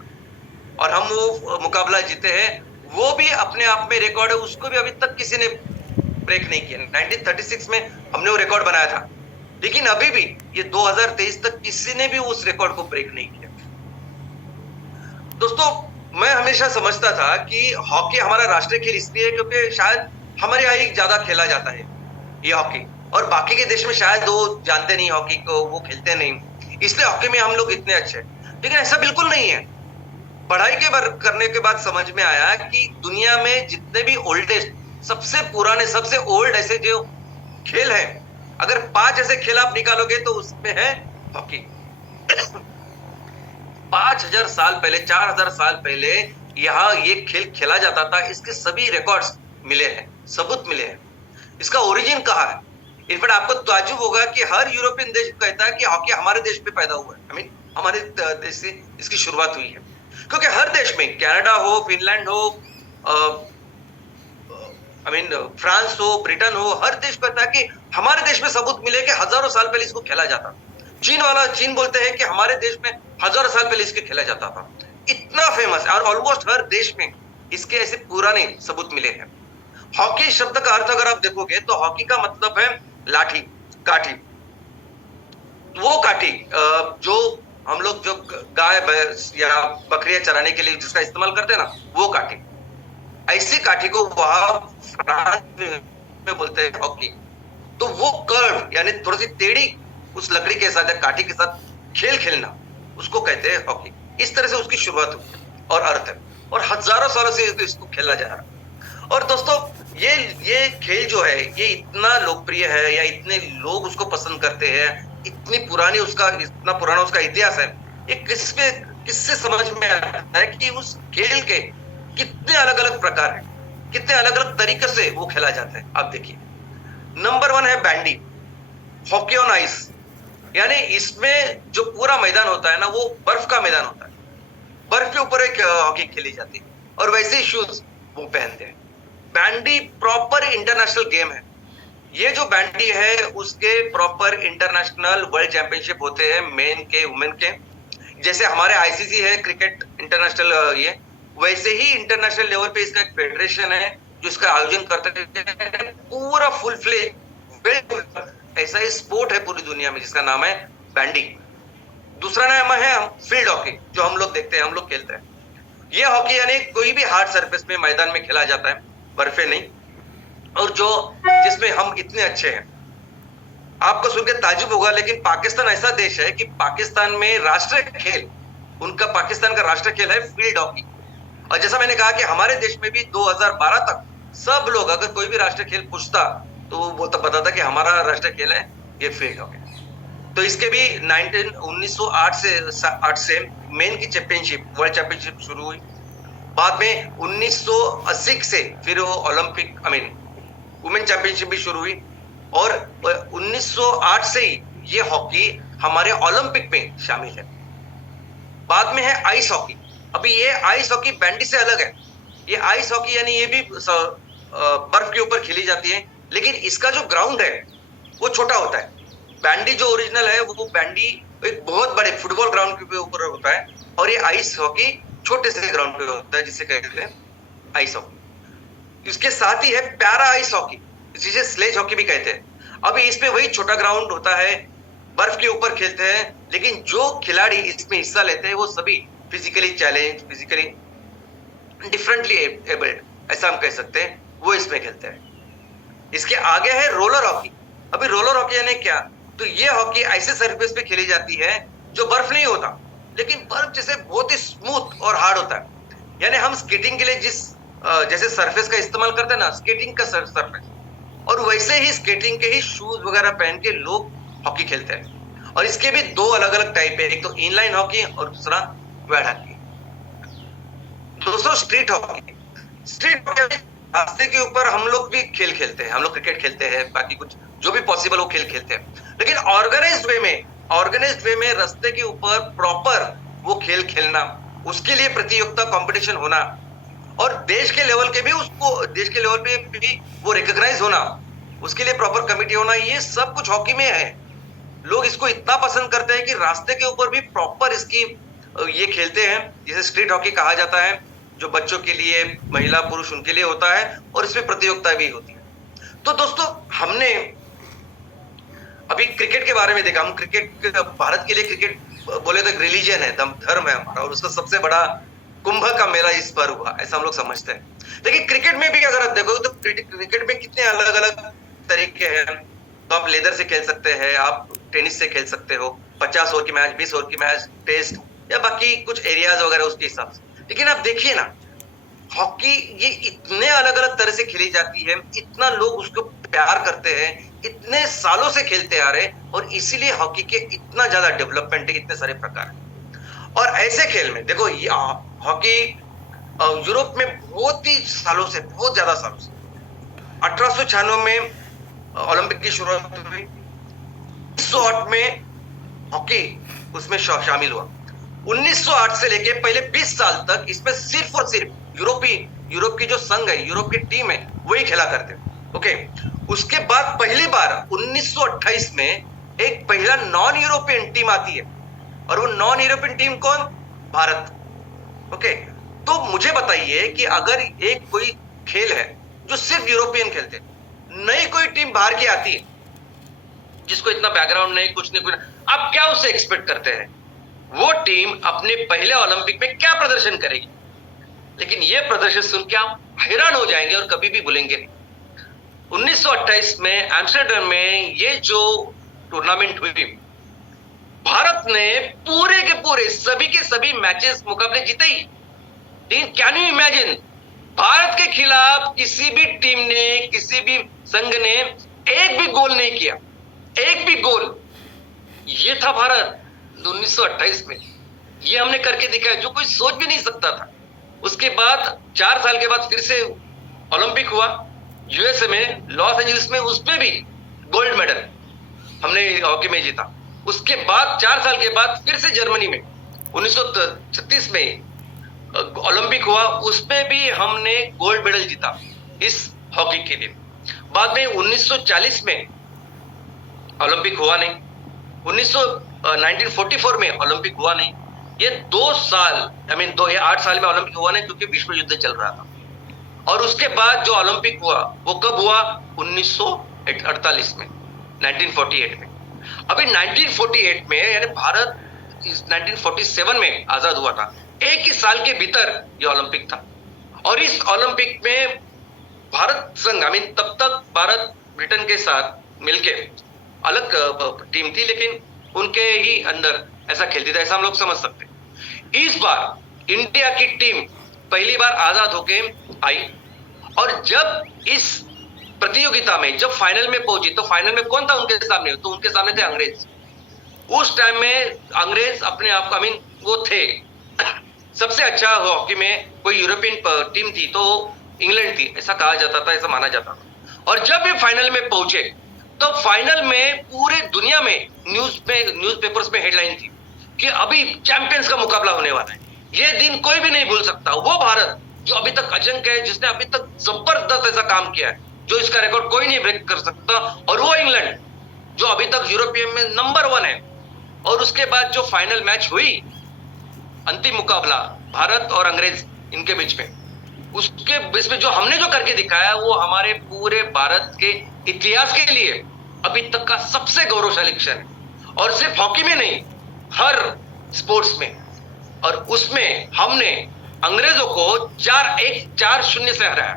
और हम वो मुकाबला जीते हैं। वो भी अपने आप में रिकॉर्ड है, उसको भी अभी तक किसी ने ब्रेक नहीं किया। 1936 में हमने वो रिकॉर्ड बनाया था, लेकिन अभी भी ये 2023 तक किसी ने भी उस रिकॉर्ड को ब्रेक नहीं किया। दोस्तों, मैं हमेशा समझता था कि हॉकी हमारा राष्ट्रीय खेल इसलिए है क्योंकि शायद हमारे यहाँ ही ज्यादा खेला जाता है ये हॉकी, और बाकी के देश में शायद वो जानते नहीं हॉकी को, वो खेलते नहीं, इसलिए हॉकी में हम लोग इतने अच्छे हैं। लेकिन ऐसा बिल्कुल नहीं है। पढ़ाई करने के बाद समझ में आया कि दुनिया में जितने भी ओल्डेस्ट, सबसे पुराने, सबसे ओल्ड ऐसे जो खेल हैं, अगर 5 ऐसे खेल आप निकालोगे तो उसमें है हॉकी। 5000 साल पहले, 4000 साल पहले यहाँ ये खेल खेला जाता था। इसके सभी रिकॉर्ड्स मिले हैं, सबूत मिले हैं। इसका ओरिजिन कहाँ है? इनफैक्ट आपको ताज्जुब होगा कि हर यूरोपियन देश कहता है कि हॉकी हमारे देश में पैदा हुआ है। हमारे देश से इसकी शुरुआत हुई है, क्योंकि हर देश में, कनाडा हो, फिनलैंड हो, फ्रांस हो, ब्रिटेन हो, हर देश कहता है कि हमारे देश में सबूत मिले कि हजारों साल पहले इसको खेला जाता। चीन बोलते हैं कि हमारे देश में हजारों साल पहले इसके खेला जाता था। इतना फेमस है, और ऑलमोस्ट हर देश में इसके ऐसे पुराने सबूत मिले हैं। हॉकी शब्द का अर्थ अगर आप देखोगे तो हॉकी का मतलब है लाठी, काठी। वो काठी जो हम लोग जो गाय भैंस या बकरियां चराने के लिए जिसका इस्तेमाल करते हैं ना, वो काठी। ऐसी काठी को वहां फ्रांस में बोलते हैं हॉकी। तो वो कर्व यानी थोड़ी सी टेढ़ी उस लकड़ी के साथ या काठी के साथ खेल खेलना, उसको कहते हैं हॉकी। इस तरह से उसकी शुरुआत हुई और अर्थ है, और हजारों सालों से इसको खेला जा रहा है। और दोस्तों, ये खेल जो है ये इतना लोकप्रिय है या इतने लोग उसको पसंद करते हैं, इतना पुराना उसका इतिहास है, ये किससे समझ में आता है कि उस खेल के कितने अलग अलग प्रकार हैं, कितने अलग अलग तरीके से वो खेला जाता है। आप देखिए, नंबर 1 है बैंडी, हॉकी ऑन आइस, यानी इसमें जो पूरा मैदान होता है ना वो बर्फ का मैदान होता है, बर्फ के ऊपर एक हॉकी खेली जाती है और वैसे ही शूज वो पहनते हैं। बैंडी प्रॉपर इंटरनेशनल गेम है। ये जो बैंडी है उसके प्रॉपर इंटरनेशनल वर्ल्ड चैंपियनशिप होते हैं, मेन के वुमेन के, जैसे हमारे आईसीसी है क्रिकेट इंटरनेशनल, ये वैसे ही इंटरनेशनल लेवल पे इसका एक फेडरेशन है जो इसका आयोजन करते हैं। पूरा फुल फ्लेज ऐसा ही स्पोर्ट है पूरी दुनिया में जिसका नाम है बैंडी। दूसरा नाम है फील्ड हॉकी, जो हम लोग देखते हैं, हम लोग खेलते हैं। ये हॉकी यानी कोई भी हार्ड सरफेस में मैदान में खेला जाता है, बर्फे नहीं, और जिसमें हम इतने अच्छे हैं। आपको सुन के ताजुब होगा, लेकिन पाकिस्तान ऐसा देश है कि पाकिस्तान में राष्ट्रीय खेल, पाकिस्तान का राष्ट्रीय खेल है फील्ड हॉकी। और जैसा मैंने कहा कि हमारे देश में भी 2012 तक सब लोग, अगर कोई भी राष्ट्रीय खेल पूछता तो वो तब बताता कि हमारा राष्ट्रीय खेल है ये फील्ड हॉकी। तो इसके भी 1908 से मेन की चैंपियनशिप, वर्ल्ड चैंपियनशिप शुरू हुई। बाद में 1980 से फिर वो ओलंपिक वुमेन चैंपियनशिप भी शुरू हुई, और 1908 से ही ये हॉकी हमारे ओलंपिक में शामिल है। बाद में है आइस हॉकी। अभी ये आइस हॉकी बैंडी से अलग है। ये आइस हॉकी यानी ये भी बर्फ के ऊपर खेली जाती है, लेकिन इसका जो ग्राउंड है वो छोटा होता है। बैंडी जो ओरिजिनल है वो बैंडी एक बहुत बड़े फुटबॉल ग्राउंड के ऊपर होता है, और ये आइस हॉकी छोटे से ग्राउंड पे होता है जिसे कहते हैं आइस हॉकी। इसके साथ ही है पैरा आइस हॉकी, जिसे स्लेज हॉकी भी कहते हैं। अभी इसमें वही छोटा ग्राउंड होता है, बर्फ के ऊपर खेलते हैं, लेकिन जो खिलाड़ी इसमें हिस्सा लेते हैं वो सभी physically challenge, physically differently abled, ऐसा हम कह सकते हैं, वो इसमें खेलते हैं। इसके आगे है रोलर हॉकी। अभी रोलर हॉकी यानी क्या? तो ये हॉकी ऐसे सरफेस पे खेली जाती है जो बर्फ नहीं होता, लेकिन बर्फ जैसे बहुत ही स्मूथ और हार्ड होता है। यानी हम स्केटिंग के लिए जैसे सरफेस का इस्तेमाल करते हैं ना, स्केटिंग का सरफेस, और वैसे ही स्केटिंग के ही शूज वगैरह पहन के लोग हॉकी खेलते हैं। और इसके भी 2 अलग अलग टाइप है, एक तो इनलाइन हॉकी और दूसरा वेड हॉकी। दोस्तों, स्ट्रीट हॉकी रास्ते के ऊपर हम लोग भी खेल खेलते हैं, हम लोग क्रिकेट खेलते हैं, बाकी कुछ जो भी पॉसिबल वो खेल खेलते हैं, लेकिन ऑर्गेनाइज्ड वे में रास्ते के ऊपर प्रॉपर वो खेल खेलना, उसके लिए प्रतियोगिता कंपटीशन होना, और देश के लेवल पे भी वो रिकॉग्नाइज होना, उसके लिए प्रॉपर कमेटी होना, ये सब कुछ हॉकी में है। लोग इसको इतना पसंद करते हैं कि रास्ते के ऊपर भी प्रॉपर इसकी ये खेलते हैं, जिसे स्ट्रीट हॉकी कहा जाता है, जो बच्चों के लिए, महिला पुरुष उनके लिए होता है, और इसमें प्रतियोगिता भी होती है। तो दोस्तों, हमने अभी क्रिकेट के बारे में देखा। हम क्रिकेट, भारत के लिए क्रिकेट बोले तो एक रिलीजन है, धर्म है हमारा, और उसका सबसे बड़ा कुंभ का मेला इस बार हुआ, ऐसा हम लोग समझते हैं। लेकिन क्रिकेट में भी अगर आप देखोगे तो क्रिकेट में कितने अलग अलग तरीके हैं। तो आप लेदर से खेल सकते हैं, आप टेनिस से खेल सकते हो, 50 ओवर की मैच, 20 ओवर की मैच, टेस्ट या बाकी कुछ एरियाज वगैरह उसके हिसाब से। लेकिन आप देखिए ना, हॉकी ये इतने अलग अलग तरह से खेली जाती है, इतना लोग उसको प्यार करते हैं, इतने सालों से खेलते आ रहे, और इसीलिए हॉकी के इतना ज्यादा डेवलपमेंट है, इतने सारे प्रकार हैं। और ऐसे खेल में देखो, हॉकी यूरोप में बहुत ज्यादा सालों से 1896 में ओलंपिक की शुरुआत हुई, 1908 में हॉकी उसमें शामिल हुआ। 1908 से लेके पहले 20 साल तक इसमें सिर्फ और सिर्फ यूरोप की जो संघ है, यूरोप की टीम है, वही खेला करते हैं। ओके, उसके बाद पहली बार 1928 में एक पहला नॉन यूरोपियन टीम आती है, और वो नॉन यूरोपियन टीम कौन? भारत। ओके, तो मुझे बताइए कि अगर एक कोई खेल है जो सिर्फ यूरोपियन खेलते हैं, नई कोई टीम बाहर की आती है जिसको इतना बैकग्राउंड नहीं, कुछ नहीं, आप क्या उससे एक्सपेक्ट करते हैं? वो टीम अपने पहले ओलंपिक में क्या प्रदर्शन करेगी? लेकिन ये प्रदर्शन सुन के आप हैरान हो जाएंगे और कभी भी भूलेंगे नहीं। 1928 में एम्स्टर्डम में ये जो टूर्नामेंट हुई, भारत ने पूरे के पूरे सभी के सभी मैचेस मुकाबले जीते ही। लेकिन कैन यू इमेजिन, भारत के खिलाफ किसी भी टीम ने, किसी भी संघ ने एक भी गोल नहीं किया, एक भी गोल। ये था भारत 1928 में, ये हमने करके दिखाया, जो कोई सोच भी नहीं सकता था। उसके बाद 4 साल के बाद फिर से ओलंपिक हुआ यूएसए में, लॉस एंजलिस में, उसमें भी गोल्ड मेडल हमने हॉकी में जीता। उसके बाद 4 साल के बाद फिर से जर्मनी में 1936 में ओलंपिक हुआ, उसमें भी हमने गोल्ड मेडल जीता इस हॉकी के लिए। बाद में 1940 में ओलंपिक हुआ नहीं, 1944 में ओलंपिक हुआ नहीं। ये 2 साल, ये 8 साल में ओलंपिक हुआ नहीं क्योंकि विश्व युद्ध चल रहा था। और उसके बाद जो ओलंपिक हुआ वो कब हुआ? 1948 में, 1948 में। अभी 1948 में, यानी भारत 1947 में आजाद हुआ था, एक ही साल के भीतर ये ओलंपिक था। और इस ओलंपिक में भारत संघ, तब तक भारत ब्रिटेन के साथ मिलके अलग टीम थी, लेकिन उनके ही अंदर ऐसा खेलती था, ऐसा हम लोग समझ सकते हैं। इस बार इंडिया की टीम पहली बार आजाद होके आई, और जब इस प्रतियोगिता में जब फाइनल में पहुंची, तो फाइनल में कौन था उनके सामने? तो उनके सामने थे अंग्रेज। उस टाइम में अंग्रेज अपने आप को, वो थे सबसे अच्छा हॉकी में कोई यूरोपियन टीम थी तो इंग्लैंड थी, ऐसा कहा जाता था, ऐसा माना जाता था। और जब ये फाइनल में पहुंचे तो फाइनल में पूरे दुनिया में न्यूज़पेपर्स में हेडलाइन थी कि अभी चैंपियंस का मुकाबला होने वाला है। ये दिन कोई भी नहीं भूल सकता। वो भारत जो अभी तक अजंक्य है, जिसने अभी तक जबरदस्त ऐसा काम किया है, जो इसका रिकॉर्ड कोई नहीं ब्रेक कर सकता, और वो इंग्लैंड जो अभी तक यूरोपियन में नंबर 1 है। और उसके बाद जो फाइनल मैच हुई, अंतिम मुकाबला भारत और अंग्रेज इनके बीच में, उसके बीच में जो हमने जो करके दिखाया, वो हमारे पूरे भारत के इतिहास के लिए अभी तक का सबसे गौरवशाली क्षण है। और सिर्फ हॉकी में नहीं, हर स्पोर्ट्स में। और उसमें हमने अंग्रेजों को 4-0 से हराया।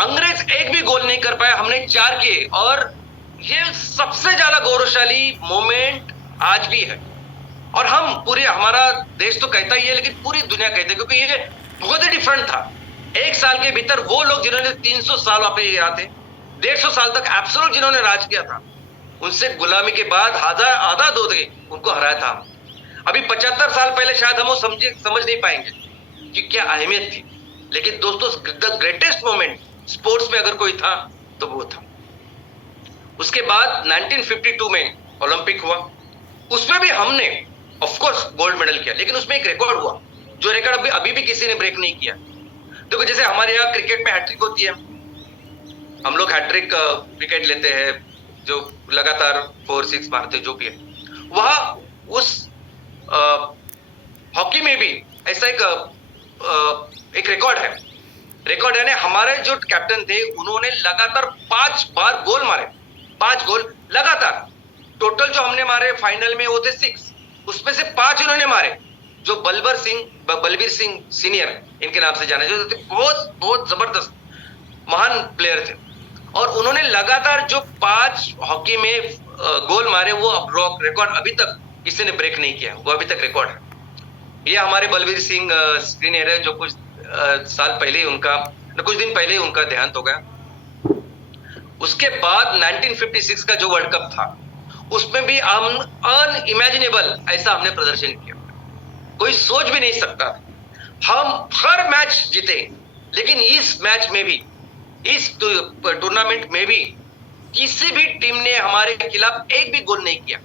अंग्रेज एक भी गोल नहीं कर पाया, हमने 4 किए। और ये सबसे ज्यादा गौरवशाली मोमेंट आज भी है। और हम पूरे, हमारा देश तो कहता ही है, लेकिन पूरी दुनिया कहती है, क्योंकि ये बहुत ही डिफरेंट था। एक साल के भीतर वो लोग जिन्होंने 300 साल वापस याद है, 150 साल तक एब्सोल्यूट जिन्होंने राज किया था, उनसे गुलामी के बाद आजाद हो गए, उनको हराया था। अभी 75 साल पहले शायद हम वो समझ नहीं पाएंगे कि क्या अहमियत थी। लेकिन दोस्तों, द ग्रेटेस्ट मोमेंट स्पोर्ट्स में अगर कोई था तो वो था। उसके बाद 1952 में ओलंपिक हुआ, उसमें भी हमने ऑफ कोर्स गोल्ड मेडल किया, लेकिन उसमें एक रिकॉर्ड हुआ, जो रिकॉर्ड अभी भी किसी ने ब्रेक नहीं किया। देखो, जैसे हमारे यहाँ क्रिकेट में हैट्रिक होती है, हम लोग हैट्रिक विकेट लेते हैं, जो लगातार 4-6 मारते, जो भी है, वह उस हॉकी में भी ऐसा एक रिकॉर्ड है। रिकॉर्ड है, हमारे जो कैप्टन थे, उन्होंने लगातार 5 बार गोल मारे, 5 गोल लगातार। टोटल जो हमने मारे फाइनल में वो थे 6, उसमें से 5 इन्होंने मारे, जो बलबीर सिंह सीनियर इनके नाम से जाने जाते थे, बहुत जबरदस्त महान प्लेयर थे। और उन्होंने लगातार जो 5 हॉकी में गोल मारे, वो रिकॉर्ड अभी तक किसी ने ब्रेक नहीं किया, वो अभी तक रिकॉर्ड है। ये हमारे बलबीर सिंह सीनियर है, जो कुछ दिन पहले उनका देहांत हो गया। उसके बाद 1956 का जो वर्ल्ड कप था, उसमें भी हम अनइमेजिनेबल ऐसा हमने प्रदर्शन किया, कोई सोच भी नहीं सकता। हम हर मैच जीते, लेकिन इस मैच में भी, इस टूर्नामेंट में भी किसी भी टीम ने हमारे खिलाफ एक भी गोल नहीं किया।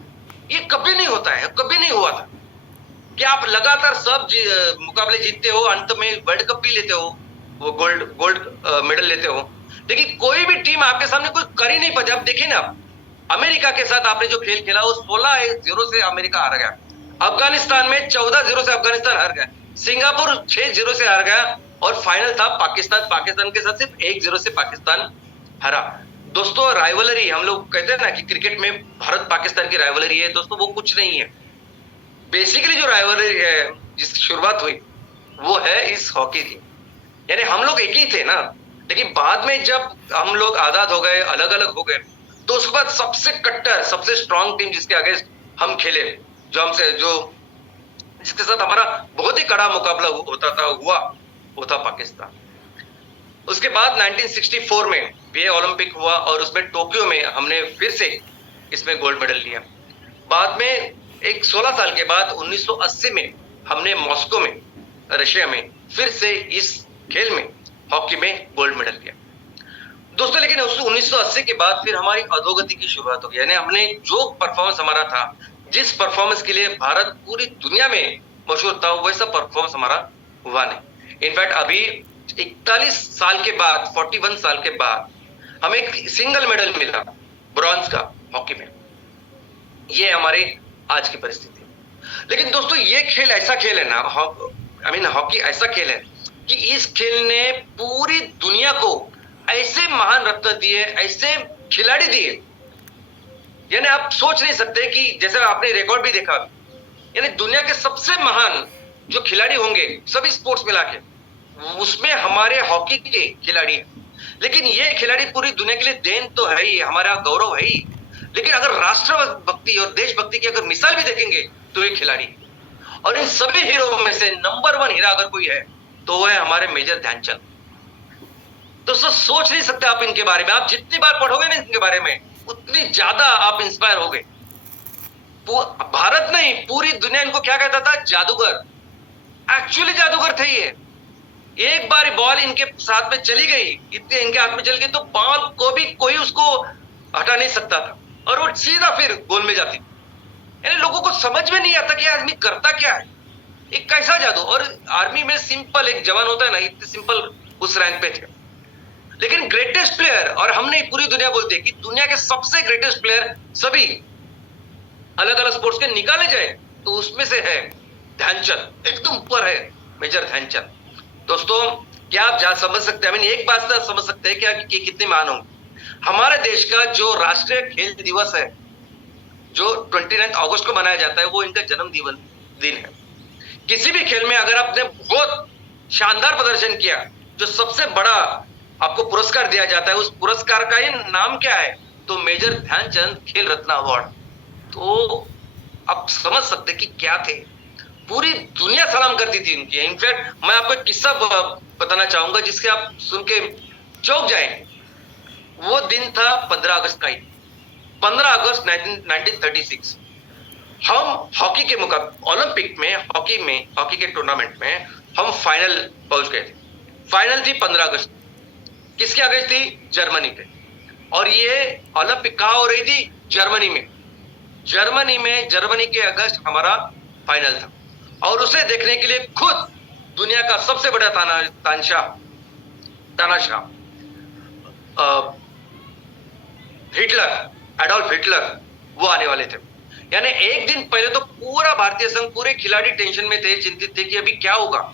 ये कभी नहीं होता है, कभी नहीं हुआ था कि आप लगातार सब मुकाबले जीतते हो, अंत में वर्ल्ड कप भी लेते हो, वो गोल्ड मेडल लेते हो, लेकिन कोई भी टीम आपके सामने कोई कर ही नहीं पाती। आप देखिए ना, अमेरिका के साथ आपने जो खेल खेला, वो 16-0 से अमेरिका हार गया। अफगानिस्तान में 14-0 से अफगानिस्तान हार गया। सिंगापुर 6-0 से हार गया। और फाइनल था पाकिस्तान के साथ सिर्फ 1-0 से पाकिस्तान हारा। दोस्तों, राइवलरी, हम लोग कहते हैं ना कि क्रिकेट में भारत पाकिस्तान की राइवलरी है, दोस्तों वो कुछ नहीं है। बेसिकली जो राइवलरी है, जिसकी शुरुआत हुई, वो है इस हॉकी की। यानी हम लोग एक ही थे ना, लेकिन बाद में जब हम लोग आजाद हो गए, अलग अलग हो गए, तो उसके बाद सबसे कट्टर, सबसे स्ट्रॉन्ग टीम जिसके अगेंस्ट हम खेले, जिसके साथ हमारा बहुत ही कड़ा मुकाबला होता था, वो था पाकिस्तान। उसके बाद 1964 में ये ओलंपिक हुआ और उसमें टोक्यो में हमने फिर से इसमें गोल्ड मेडल लिया। बाद में एक 16 साल के बाद 1980 में हमने मॉस्को में रशिया में फिर से इस खेल में हॉकी में गोल्ड मेडल लिया। दोस्तों लेकिन 1980 के बाद फिर हमारी अधोगति की शुरुआत हो गई, यानी हमने जो परफॉर्मेंस हमारा था, जिस परफॉर्मेंस के लिए भारत पूरी दुनिया में मशहूर था, वैसा परफॉर्मेंस हमारा हुआ नहीं। इनफैक्ट अभी 41 साल के बाद, 41 साल के बाद हमें एक सिंगल मेडल मिला ब्रॉन्ज का हॉकी में। ये हमारी आज की परिस्थिति है। लेकिन दोस्तों ये खेल ऐसा खेल है ना, हॉकी ऐसा खेल है कि इस खेल ने पूरी दुनिया को ऐसे महान रत्न दिए, ऐसे खिलाड़ी दिए, यानी आप सोच नहीं सकते कि जैसे आपने रिकॉर्ड भी देखा, यानी दुनिया के सबसे महान जो खिलाड़ी होंगे सभी स्पोर्ट्स मिला के, उसमें हमारे हॉकी के खिलाड़ी हैं। लेकिन ये खिलाड़ी पूरी दुनिया के लिए देन तो है ही, हमारा गौरव है ही, लेकिन अगर राष्ट्रभक्ति और देशभक्ति की अगर मिसाल भी देखेंगे तो ये खिलाड़ी है। और इन सभी हीरो में से नंबर 1 हीरा अगर कोई है तो वो है हमारे मेजर ध्यानचंद। दोस्तों सोच नहीं सकते आप इनके बारे में, आप जितनी बार पढ़ोगे ना इनके बारे में उतनी ज्यादा आप इंस्पायर होगे। भारत नहीं, पूरी दुनिया इनको क्या कहता था? जादूगर। एक्चुअली जादूगर थे ये। एक बार बॉल इनके साथ में चली गई, इतने इनके हाथ में चल गई तो बॉल को भी कोई उसको हटा नहीं सकता था और वो सीधा फिर गोल में जाती। यानी लोगों को समझ में नहीं आता कि आदमी करता क्या है, एक कैसा जादू। और आर्मी में सिंपल एक जवान होता है ना, इतने सिंपल उस रैंक पे थे। लेकिन ग्रेटेस्ट प्लेयर, और हमने पूरी दुनिया बोलते हैं कि दुनिया के सबसे ग्रेटेस्ट प्लेयर सभी अलग अलग स्पोर्ट्स के निकाले जाए तो उसमें से है ध्यानचंद, एकदम ऊपर है मेजर ध्यानचंद। दोस्तों क्या आप समझ सकते हैं, एक बात समझ सकते हैं क्या कि कितने महान होंगे। हमारे देश का जो राष्ट्रीय खेल दिवस है, जो 29 अगस्त को मनाया जाता है, वो इनका जन्म दिन है। किसी भी खेल में अगर आपने बहुत शानदार प्रदर्शन किया, जो सबसे बड़ा आपको पुरस्कार दिया जाता है, उस पुरस्कार का ही नाम क्या है? तो मेजर ध्यानचंद खेल रत्न अवार्ड। तो आप समझ सकते कि क्या थे, पूरी दुनिया सलाम करती थी इनकी। इनफैक्ट मैं आपको एक किस्सा बताना चाहूंगा जिसके आप सुन के चौंक जाएंगे। वो दिन था 15 अगस्त का ही, 15 अगस्त 1936। हम हॉकी के मुकाबले ओलंपिक में हॉकी के टूर्नामेंट में हम फाइनल पहुंच गए थे। फाइनल थी 15 अगस्त, किसके आगे थी? जर्मनी पे। और ये ओलंपिक कहाँ हो रही थी? जर्मनी में। जर्मनी के अगस्त हमारा फाइनल था और उसे देखने के लिए खुद दुनिया का सबसे बड़ा तानाशाह हिटलर, एडोल्फ हिटलर, वो आने वाले थे। यानी एक दिन पहले तो पूरा भारतीय संघ, पूरे खिलाड़ी टेंशन में थे, चिंतित थे कि अभी क्या होगा,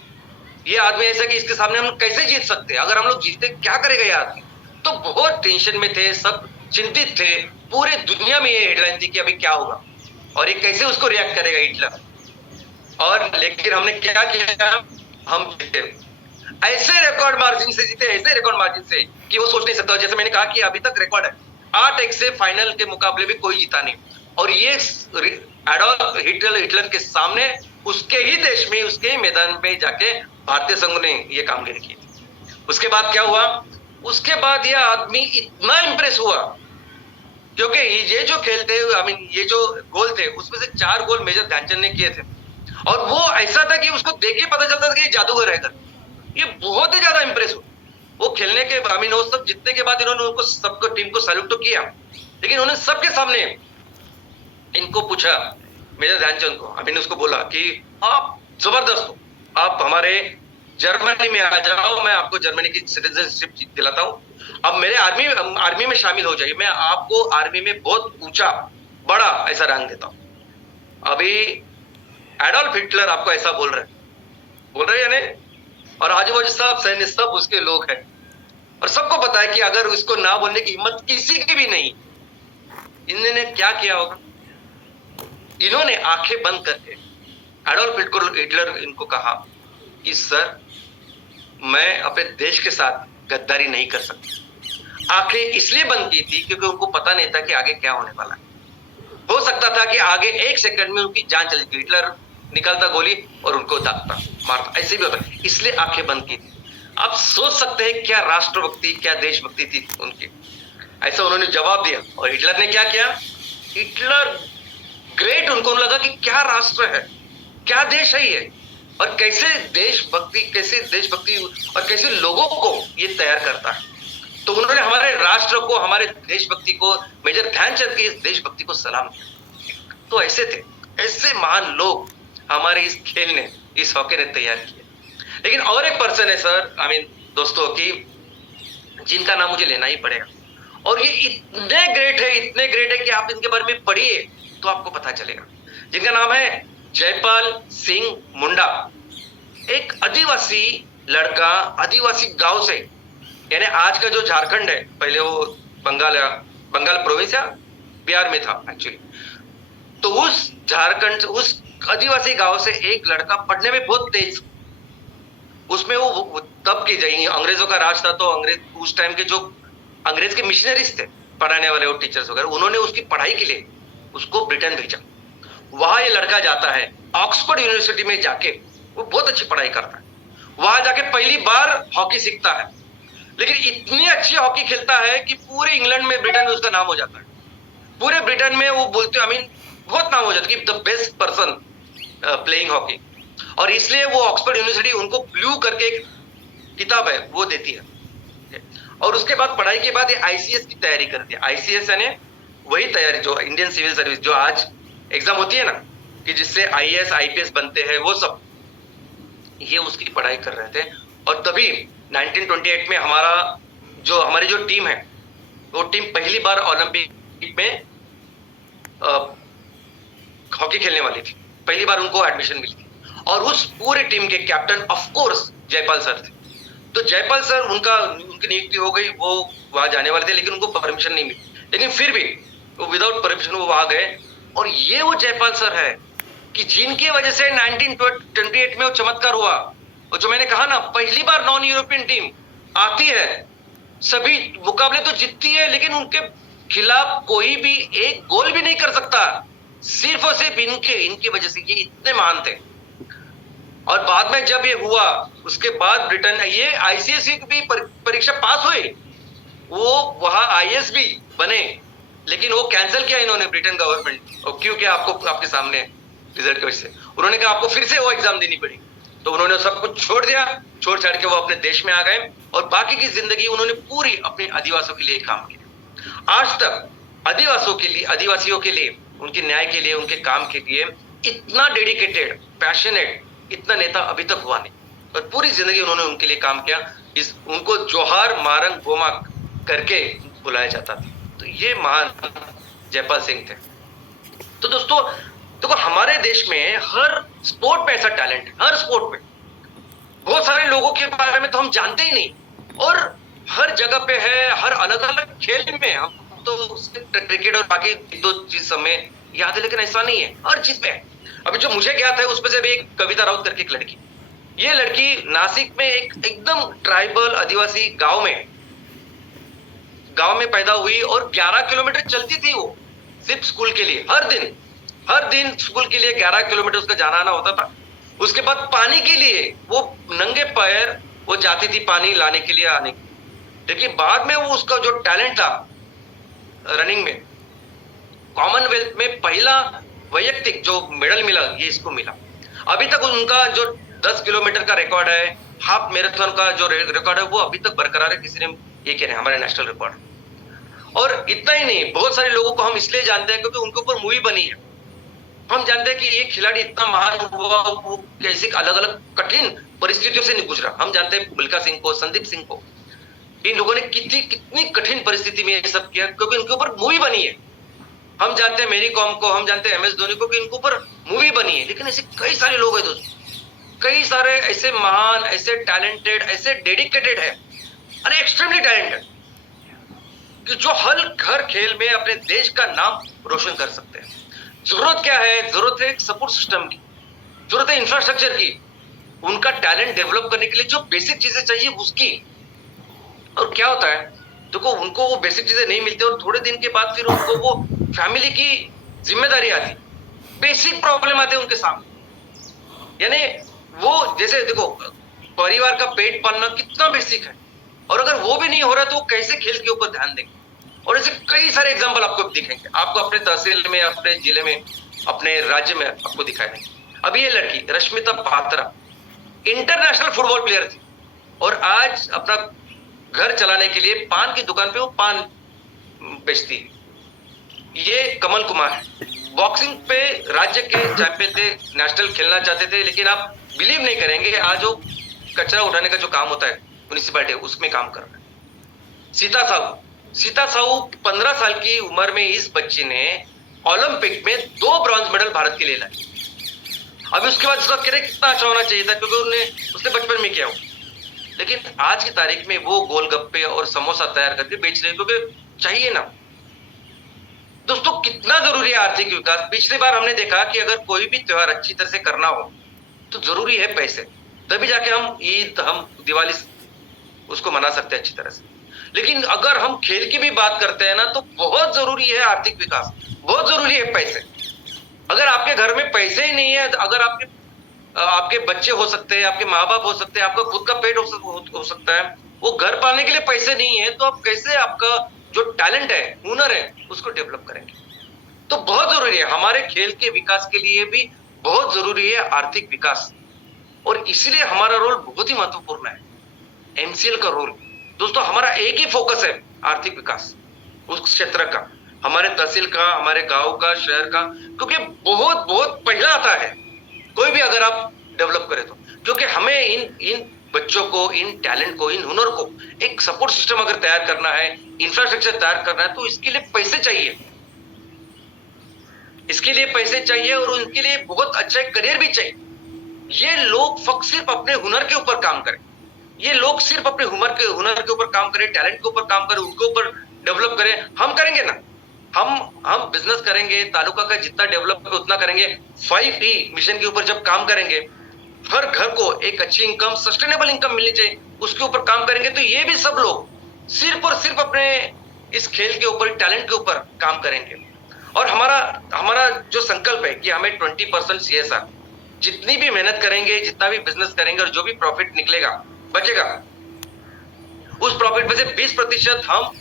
ये आदमी ऐसा कि इसके सामने हम कैसे जीत सकते हैं, अगर हम लोग जीतते क्या करेगा ये आदमी। तो बहुत टेंशन में थे, सब चिंतित थे, पूरे दुनिया में ये हेडलाइन थी कि अभी क्या होगा और ये कैसे उसको रिएक्ट करेगा हिटलर। और लेकिन हमने क्या किया, हम जीते, ऐसे रिकॉर्ड मार्जिन से जीते, ऐसे रिकॉर्ड मार्जिन से कि वो सोच नहीं सकता। जैसे मैंने कहा कि अभी तक रिकॉर्ड है 8-1 से फाइनल के मुकाबले भी कोई जीता नहीं। और ये एडोल्फ हिटलर के सामने, उसके ही देश में, उसके ही मैदान में जाके भारतीय संघ ने ये कामगिरी की। उसके बाद क्या हुआ? उसके बाद यह आदमी इतना इंप्रेस हुआ क्योंकि ये जो खेलते, ये जो गोल थे उसमें से 4 गोल मेजर ध्यानचंद ने किए थे। और वो ऐसा था कि उसको देख के पता चलता था कि ये जादूगर है। ये बहुत ही ज्यादा इंप्रेस हुआ। वो खेलने के वो सब जीतने के बाद इन्होंने उनको सबको टीम को सैल्यूट तो किया, लेकिन उन्होंने सबके सामने इनको पूछा, मेजर ध्यानचंद को, उसको बोला कि आप जबरदस्त हो, आप हमारे जर्मनी में आ जाओ, मैं आपको जर्मनी की सिटीजनशिप दिलाता हूँ, अब मेरे आर्मी में शामिल हो जाइए, मैं आपको आर्मी में बहुत ऊंचा बड़ा ऐसा रैंक देता हूँ। अभी एडोल्फ हिटलर आपको ऐसा बोल रहे यानी, और आजू बाजू सब सैन्य सब उसके लोग हैं और सबको पता है कि अगर उसको ना बोलने की हिम्मत किसी की भी नहीं। इन्होंने क्या किया होगा? इन्होंने आंखें बंद करके एडोल्फ हिटलर इनको कहा कि सर, मैं अपने देश के साथ गद्दारी नहीं कर सकती। आंखें इसलिए बंद की थी क्योंकि उनको पता नहीं था कि आगे क्या होने वाला है। हो सकता था कि आगे 1 सेकंड में उनकी जान चली थी, हिटलर निकलता गोली और उनको दागता, मारता, ऐसे भी होता, इसलिए आंखें बंद की थी। आप सोच सकते हैं क्या राष्ट्रभक्ति, क्या देशभक्ति थी उनकी। ऐसा उन्होंने जवाब दिया। और हिटलर ने क्या किया? हिटलर ग्रेट, उनको लगा कि क्या राष्ट्र है, क्या देश है ये, और कैसे देशभक्ति और कैसे लोगों को ये तैयार करता है। तो उन्होंने हमारे राष्ट्र को, हमारे देशभक्ति को, मेजर ध्यानचंद की इस देशभक्ति को सलाम किया। तो ऐसे थे, ऐसे महान लोग हमारे इस खेल ने, इस हॉकी ने तैयार किए। लेकिन और एक पर्सन है सर, दोस्तों की, जिनका नाम मुझे लेना ही पड़ेगा। और ये इतने ग्रेट है कि आप इनके बारे में पढ़िए तो आपको पता चलेगा। जिनका नाम है जयपाल सिंह मुंडा। एक आदिवासी लड़का, आदिवासी गांव से, यानी आज का जो झारखंड है, पहले वो बंगाल प्रोविंस या बिहार में था एक्चुअली। तो उस झारखंड, उस आदिवासी गांव से एक लड़का पढ़ने में बहुत तेज, उसमें वो तब की जाएंगे, अंग्रेजों का राज था, तो अंग्रेज उस टाइम के जो अंग्रेज के मिशनरीज थे, पढ़ाने वाले, वो टीचर्स वगैरह, उन्होंने उसकी पढ़ाई के लिए उसको ब्रिटेन भेजा। वहां ये लड़का जाता है, ऑक्सफोर्ड यूनिवर्सिटी में जाके वो बहुत अच्छी पढ़ाई करता है। वहां जाके पहली बार हॉकी सीखता है, लेकिन इतनी अच्छी हॉकी खेलता है कि पूरे इंग्लैंड में, ब्रिटेन में उसका नाम हो जाता है। पूरे ब्रिटेन में वो बोलते, बहुत नाम हो जाता है कि the best person playing hockey. और इसलिए वो ऑक्सफोर्ड यूनिवर्सिटी उनको ब्लू करके एक किताब है वो देती है। और उसके बाद पढ़ाई के बाद ये आईसीएस की तैयारी करती है। आईसीएस यानी वही तैयारी जो इंडियन सिविल सर्विस, जो आज एग्जाम होती है ना, कि जिससे आईएएस आईपीएस बनते हैं, वो सब ये उसकी पढ़ाई कर रहे थे। और तभी 1928 में हमारी जो टीम है, वो टीम पहली बार ओलंपिक में हॉकी खेलने वाली थी। पहली बार उनको एडमिशन मिली थी। और उस पूरे टीम के captain of course Jaipal sir थे। तो जयपाल सर, उनकी नियुक्ति हो गई, वो वहां जाने वाले थे, लेकिन उनको परमिशन नहीं मिली। लेकिन फिर भी वो विदाउट परमिशन वो वहां गए। और ये वो जयपाल सर है कि जिनकी वजह से 1928 में वो चमत्कार हुआ। और जो मैंने कहा ना, पहली बार नॉन यूरोपियन टीम आती है, सभी मुकाबले तो जीतती है, लेकिन उनके खिलाफ कोई भी एक गोल भी नहीं कर सकता, सिर्फ और सिर्फ इनकी वजह से। ये इतने महान थे। और बाद में जब ये हुआ, उसके बाद ब्रिटेन, ये आईसीएस की भी परीक्षा पास हुई, वो वहां आईएएस भी बने, लेकिन वो कैंसिल किया इन्होंने, ब्रिटेन गवर्नमेंट। और क्यों किया आपके सामने रिजल्ट की वजह से। उन्होंने कहा आपको फिर से वो एग्जाम देनी पड़ी। तो उन्होंने सब कुछ छोड़ दिया, छोड़ छाड़ के वो अपने देश में आ गए। और बाकी की जिंदगी उन्होंने पूरी अपने आदिवासियों के लिए काम किया। आज तक आदिवासियों के लिए, उनके न्याय के लिए, उनके काम के लिए इतना डेडिकेटेड, पैशनेट इतना नेता अभी तक हुआ नहीं। और पूरी जिंदगी उन्होंने उनके लिए काम किया। उनको जोहार मारंग गोमा करके बुलाया जाता था। तो ये महान जयपाल सिंह थे। तो दोस्तों देखो, हमारे देश में हर स्पोर्ट में ऐसा टैलेंट है, हर स्पोर्ट में। बहुत सारे लोगों के बारे में तो हम जानते ही नहीं, और हर जगह पे है, हर अलग अलग खेल में। हम तो क्रिकेट और बाकी दो चीज हमें याद है, लेकिन ऐसा नहीं है, हर चीज में है। अभी जो मुझे ज्ञात है उसमें से भी एक कविता राउत करके एक लड़की, ये लड़की नासिक में एक एकदम ट्राइबल आदिवासी गांव में पैदा हुई, और 11 किलोमीटर चलती थी वो सिर्फ स्कूल के लिए। हर दिन स्कूल के लिए 11 किलोमीटर उसका जाना आना होता था। उसके बाद पानी के लिए वो नंगे पैर वो जाती थी पानी लाने के लिए, आने। लेकिन बाद में वो उसका जो टैलेंट था रनिंग में, कॉमनवेल्थ में पहला वैयक्तिक जो मेडल मिला, ये इसको मिला। अभी तक उनका जो 10 किलोमीटर का रिकॉर्ड है, हाफ मैराथन का जो रिकॉर्ड है, वो अभी तक बरकरार है। किसी ने ये कह रहे हैं हमारे नेशनल रिकॉर्ड। और इतना ही नहीं, बहुत सारे लोगों को हम इसलिए जानते हैं क्योंकि उनके ऊपर मूवी बनी है। हम जानते हैं कि ये खिलाड़ी इतना महान हुआ, वो कैसे अलग अलग कठिन परिस्थितियों से नहीं गुजरा। हम जानते हैं मिल्खा सिंह को, संदीप सिंह को, इन लोगों ने कितनी कठिन परिस्थिति में ये सब किया, क्योंकि उनके ऊपर मूवी बनी है। हम जानते हैं मेरी कॉम को, हम जानते हैं एमएस धोनी को, कि इनके ऊपर मूवी बनी है। लेकिन ऐसे कई सारे लोग हैं दोस्तों, कई सारे ऐसे महान, ऐसे टैलेंटेड, ऐसे डेडिकेटेड है, अरे एक्सट्रीमली टैलेंटेड, कि जो हर खेल में अपने देश का नाम रोशन कर सकते हैं। जरूरत क्या है? जरूरत है एक सपोर्ट सिस्टम की, जरूरत है इंफ्रास्ट्रक्चर की, उनका टैलेंट डेवलप करने के लिए जो बेसिक चीजें चाहिए उसकी। और क्या होता है देखो, उनको वो बेसिक चीजें नहीं मिलती, और थोड़े दिन के बाद फिर उनको वो फैमिली की जिम्मेदारी आती, बेसिक प्रॉब्लम आते हैं उनके सामने। यानी वो जैसे देखो, परिवार का पेट पालना कितना बेसिक है, और अगर वो भी नहीं हो रहा तो वो कैसे खेल के ऊपर ध्यान देंगे। और ऐसे कई सारे एग्जाम्पल आपको दिखेंगे, आपको अपने तहसील में, अपने जिले में, अपने राज्य में आपको दिखाएंगे। अभी ये लड़की Rashmita Patra international football player थी, और आज अपना घर चलाने के लिए पान की दुकान पे वो पान बेचती है। ये कमल कुमार है, बॉक्सिंग पे राज्य के चैंपियन थे, नेशनल खेलना चाहते थे, लेकिन आप बिलीव नहीं करेंगे आज वो कचरा उठाने का जो काम होता है म्युनिसिपैलिटी, उसमें काम कर रहा है। सीता साहू 15 साल की उम्र में इस बच्ची ने ओलंपिक में 2 ब्रॉन्ज मेडल भारत के लिए लाए। अभी उसके बाद उसका करियर कितना अच्छा होना चाहिए था, क्योंकि उसने बचपन में किया हो, लेकिन आज की तारीख में वो गोलगप्पे और समोसा तैयार करके बेच रहे, क्योंकि चाहिए ना। दोस्तों कितना जरूरी है आर्थिक विकास। पिछली बार हमने देखा कि अगर कोई भी त्योहार अच्छी तरह से करना हो तो जरूरी है पैसे, तभी जाके हम ईद, हम दिवाली उसको मना सकते हैं अच्छी तरह से। लेकिन अगर हम खेल की भी बात करते हैं ना, तो बहुत जरूरी है आर्थिक विकास, बहुत जरूरी है पैसे। अगर आपके घर में पैसे ही नहीं है, अगर आपके बच्चे हो सकते हैं, आपके माँ बाप हो सकते हैं, आपका खुद का पेट हो सकता है, वो घर पालने के लिए पैसे नहीं है, तो आप कैसे आपका जो टैलेंट है, हुनर है, उसको डेवलप करेंगे। तो बहुत जरूरी है, हमारे खेल के विकास के लिए भी बहुत जरूरी है आर्थिक विकास, और इसलिए हमारा रोल बहुत ही महत्वपूर्ण है। एमसीएल का रोल दोस्तों, हमारा एक ही फोकस है, आर्थिक विकास उस क्षेत्र का, हमारे तहसील का, हमारे गांव का, शहर का, क्योंकि बहुत बहुत पहला आता है कोई भी अगर आप डेवलप करें तो, क्योंकि हमें इन बच्चों को, इन टैलेंट को, इन हुनर को एक सपोर्ट सिस्टम अगर तैयार करना है, इंफ्रास्ट्रक्चर तैयार करना है, तो इसके लिए पैसे चाहिए, इसके लिए पैसे चाहिए, और उनके लिए बहुत अच्छा एक करियर भी चाहिए। ये लोग सिर्फ अपने हुनर के ऊपर काम करें, ये लोग सिर्फ अपने हुनर के ऊपर काम करें, टैलेंट के ऊपर काम करें, उनके ऊपर डेवलप करें, हम करेंगे ना। हम बिजनेस करेंगे, तालुका का जितना डेवलप है उतना करेंगे। 5T मिशन के ऊपर जब काम करेंगे, हर घर को एक अच्छी इनकम, सस्टेनेबल इनकम मिलनी चाहिए, उसके ऊपर काम करेंगे, तो ये भी सब लोग सिर्फ और सिर्फ अपने इस खेल के ऊपर, टैलेंट के ऊपर काम करेंगे। और हमारा जो संकल्प है कि हमें 20% CSR, जितनी भी मेहनत करेंगे, जितना भी बिजनेस करेंगे, और जो भी प्रॉफिट निकलेगा, बचेगा, उस प्रॉफिट में से 20% हम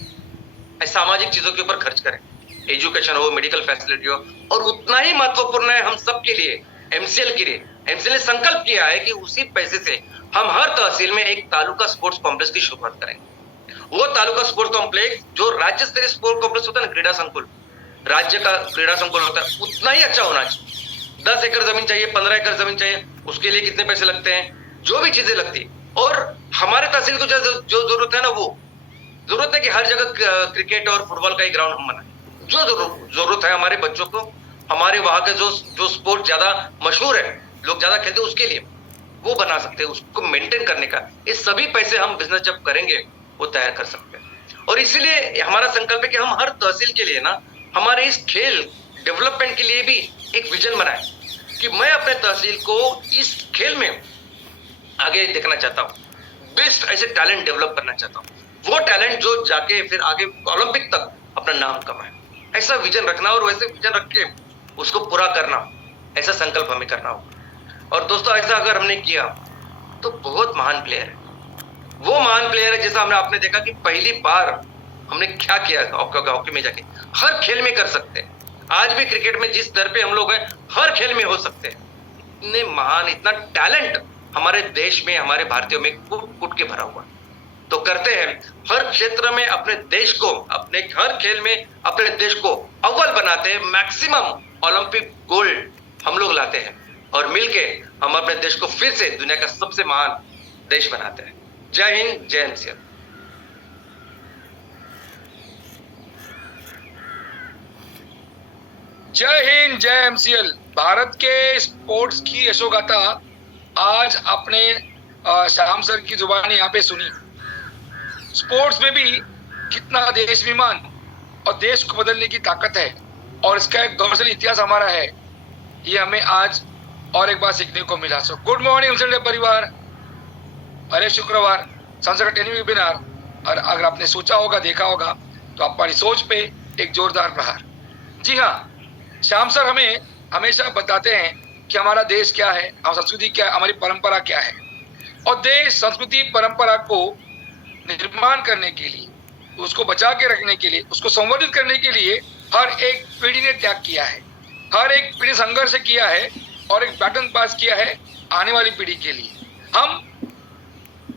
सामाजिक चीजों के ऊपर खर्च करें, एजुकेशन हो, मेडिकल फैसिलिटी हो। और उतना ही महत्वपूर्ण है हम सब के लिए, एमसीएल के लिए। एमसीएल ने संकल्प किया है कि उसी पैसे से हम हर तहसील में एक तालुका स्पोर्ट्स कॉम्प्लेक्स की शुरुआत करेंगे। वो तालुका स्पोर्ट्स कॉम्प्लेक्स जो राज्य स्तरीय स्पोर्ट्स कॉम्प्लेक्स होता है ना, क्रीड़ा संकुल, राज्य का क्रीड़ा संकुल होता है, उतना ही अच्छा होना चाहिए। 10 एकड़ जमीन चाहिए, 15 एकड़ जमीन चाहिए, उसके लिए कितने पैसे लगते हैं, जो भी चीजें लगती है। और हमारे तहसील को जो जरूरत है ना, वो जरूरत है कि हर जगह क्रिकेट और फुटबॉल का ही ग्राउंड हम बनाए। जो जरूरत है हमारे बच्चों को, हमारे वहां के जो स्पोर्ट ज्यादा मशहूर है, लोग ज्यादा खेलते हैं, उसके लिए वो बना सकते हैं, उसको मेंटेन करने का। ये सभी पैसे हम बिजनेस जब करेंगे वो तैयार कर सकते हैं। और इसीलिए हमारा संकल्प है कि हम हर तहसील के लिए ना, हमारे इस खेल डेवलपमेंट के लिए भी एक विजन बनाए कि मैं अपने तहसील को इस खेल में आगे देखना चाहता हूँ, बेस्ट ऐसे टैलेंट डेवलप करना चाहता हूँ, वो टैलेंट जो जाके फिर आगे ओलंपिक तक अपना नाम कमाए। ऐसा विजन रखना, और वैसे विजन रख के उसको पूरा करना, ऐसा संकल्प हमें करना होगा। और दोस्तों ऐसा अगर हमने किया तो बहुत महान प्लेयर है, वो महान प्लेयर है जैसा आपने देखा कि पहली बार हमने क्या किया हॉकी में जाके, हर खेल में कर सकते हैं। आज भी क्रिकेट में जिस दर पे हम लोग हैं, हर खेल में हो सकते हैं। इतने महान, इतना टैलेंट हमारे देश में, हमारे भारतीयों में कूट के भरा हुआ। तो करते हैं हर क्षेत्र में अपने देश को, अपने हर खेल में अपने देश को अव्वल बनाते हैं, मैक्सिमम ओलंपिक गोल्ड हम लोग लाते हैं, और मिलके हम अपने देश को फिर से दुनिया का सबसे महान देश बनाते हैं। जय हिंद, जय एमसीएल। जय हिंद, जय एमसीएल। भारत के स्पोर्ट्स की यशोगाथा आज आपने श्याम सर की जुबानी यहाँ पे सुनी। स्पोर्ट्स में भी कितना देशाभिमान और देश को बदलने की ताकत है, और इसका एक गौरवशाली इतिहास हमारा है, ये हमें आज और एक बार सीखने को मिला। सो गुड मॉर्निंग एमसीएल परिवार। अरे शुक्रवार संसद का 10वीं वेबिनार, और अगर आपने सोचा होगा, देखा होगा, तो हमारी सोच पे एक जोरदार प्रहार। जी हाँ, श्याम सर हमें हमेशा बताते हैं कि हमारा देश क्या है, हमारी संस्कृति क्या है, हमारी परंपरा क्या है। और देश संस्कृति परंपरा को निर्माण करने के लिए, उसको बचा के रखने के लिए, उसको संवर्धित करने के लिए हर एक पीढ़ी ने त्याग किया है, हर एक पीढ़ी संघर्ष किया है और एक बैटन पास किया है आने वाली पीढ़ी के लिए।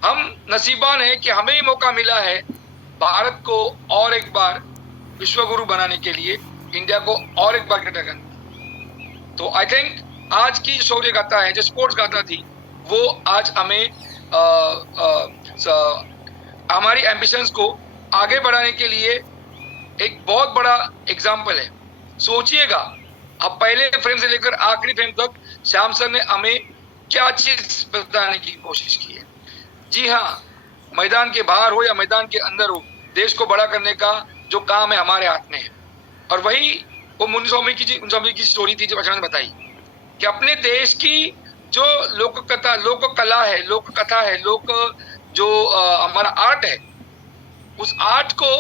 हम नसीबान है कि हमें ही मौका मिला है भारत को और एक बार विश्व गुरु बनाने के लिए, इंडिया को और एक बार क्रिकेट करने। तो आई थिंक आज की शौर्य गाथा है, जो स्पोर्ट्स गाथा थी, वो आज हमें हमारी एम्बिशंस को आगे बढ़ाने के लिए एक बहुत बड़ा एग्जाम्पल है। सोचिएगा, अब पहले फ्रेम से लेकर आखिरी फ्रेम तक श्याम सर ने हमें क्या चीज बताने की कोशिश की है। जी हाँ, मैदान के बाहर हो या मैदान के अंदर हो, देश को बड़ा करने का जो काम है हमारे हाथ में है। और वही वो मुन्नी स्वामी की स्टोरी थी जो बचपन में बताई कि अपने देश की जो लोक कला है, लोक कथा है, जो हमारा आर्ट है, उस आर्ट को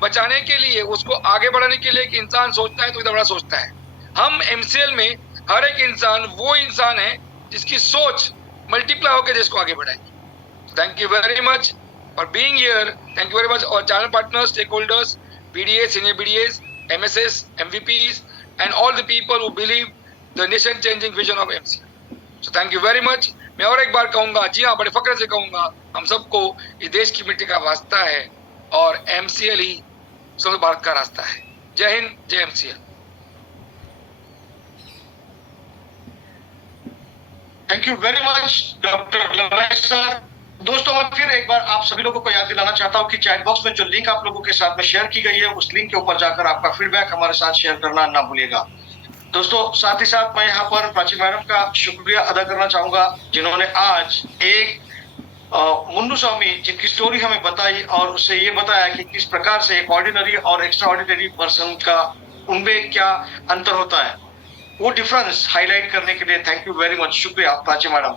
बचाने के लिए, उसको आगे बढ़ाने के लिए एक इंसान सोचता है तो इतना बड़ा सोचता है। हम एमसीएल में हर एक इंसान वो इंसान है जिसकी सोच मल्टीप्लाई होकर देश को आगे बढ़ाएगी। Thank you very much for being here. Thank you very much और channel partners, stake holders, BDAs, senior BDAs, MSS, MVPs and all the people who believe the nation changing vision of MCL. So thank you very much। मैं और एक बार कहूंगा, जी हाँ, बड़े फक्र से कहूंगा, हम सबको इस देश की मिट्टी का वास्ता है और MCL ही स्वतंत्र भारत का रास्ता है। जय हिंद, जय MCL। Thank you very much doctor Ramesh sir. दोस्तों, मैं फिर एक बार आप सभी लोगों को याद दिलाना चाहता हूं कि चैट बॉक्स में जो लिंक आप लोगों के साथ में शेयर की गई है, उस लिंक के ऊपर जाकर आपका फीडबैक हमारे साथ शेयर करना ना भूलिएगा। दोस्तों, साथ ही साथ मैं यहाँ पर प्राची मैडम का शुक्रिया अदा करना चाहूंगा, जिन्होंने आज एक मुन्नू स्वामी जिनकी स्टोरी हमें बताई और उससे ये बताया कि किस प्रकार से एक ऑर्डिनरी और एक्स्ट्रा ऑर्डिनरी पर्सन का उनमें क्या अंतर होता है, वो डिफरेंस हाईलाइट करने के लिए थैंक यू वेरी मच, शुक्रिया प्राची मैडम।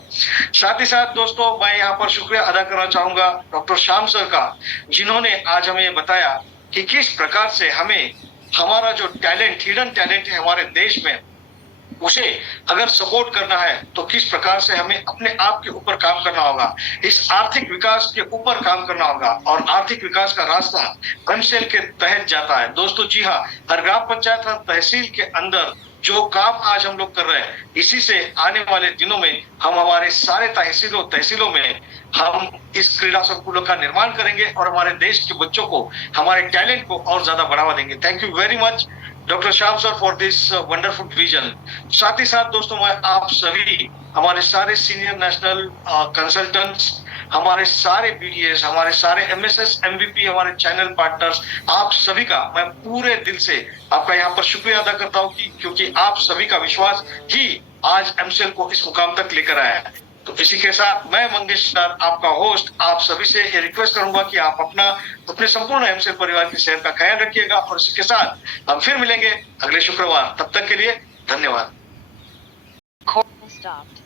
साथ ही साथ दोस्तों, मैं यहाँ पर शुक्रिया अदा करना चाहूंगा डॉक्टर श्याम सर का, जिन्होंने आज हमें ये बताया कि किस प्रकार से हमें हमारा जो टैलेंट, हिडन टैलेंट है हमारे देश में, उसे अगर सपोर्ट करना है तो किस प्रकार से हमें अपने आप के ऊपर काम करना होगा, इस आर्थिक विकास के ऊपर काम करना होगा। और आर्थिक विकास का रास्ता एमसीएल के तहत जाता है। दोस्तों, जी हाँ, हर ग्राम पंचायत, हर तहसील के अंदर जो काम आज हम लोग कर रहे हैं, इसी से आने वाले दिनों में हम हमारे सारे तहसीलों में हम इस क्रीड़ा संकुलों का निर्माण करेंगे और हमारे देश के बच्चों को, हमारे टैलेंट को और ज्यादा बढ़ावा देंगे। Thank you very much doctor Shyam sir for this wonderful vision. साथ ही साथ दोस्तों, मैं आप सभी, हमारे सारे सीनियर नेशनल कंसल्टेंट्स, हमारे सारे BDAs, हमारे सारे MSS, MVP, हमारे चैनल पार्टनर्स, आप सभी का मैं पूरे दिल से आपका यहाँ पर शुक्रिया अदा करता हूँ क्योंकि आप सभी का विश्वास ही आज MCL को इस मुकाम तक लेकर आया है। तो इसी के साथ मैं मंगेश सर, आपका होस्ट, आप सभी से ये रिक्वेस्ट करूंगा कि आप अपने संपूर्ण MCL परिवार की सेहत का ख्याल रखिएगा और इसी के साथ हम फिर मिलेंगे अगले शुक्रवार। तब तक के लिए धन्यवाद। Stopped.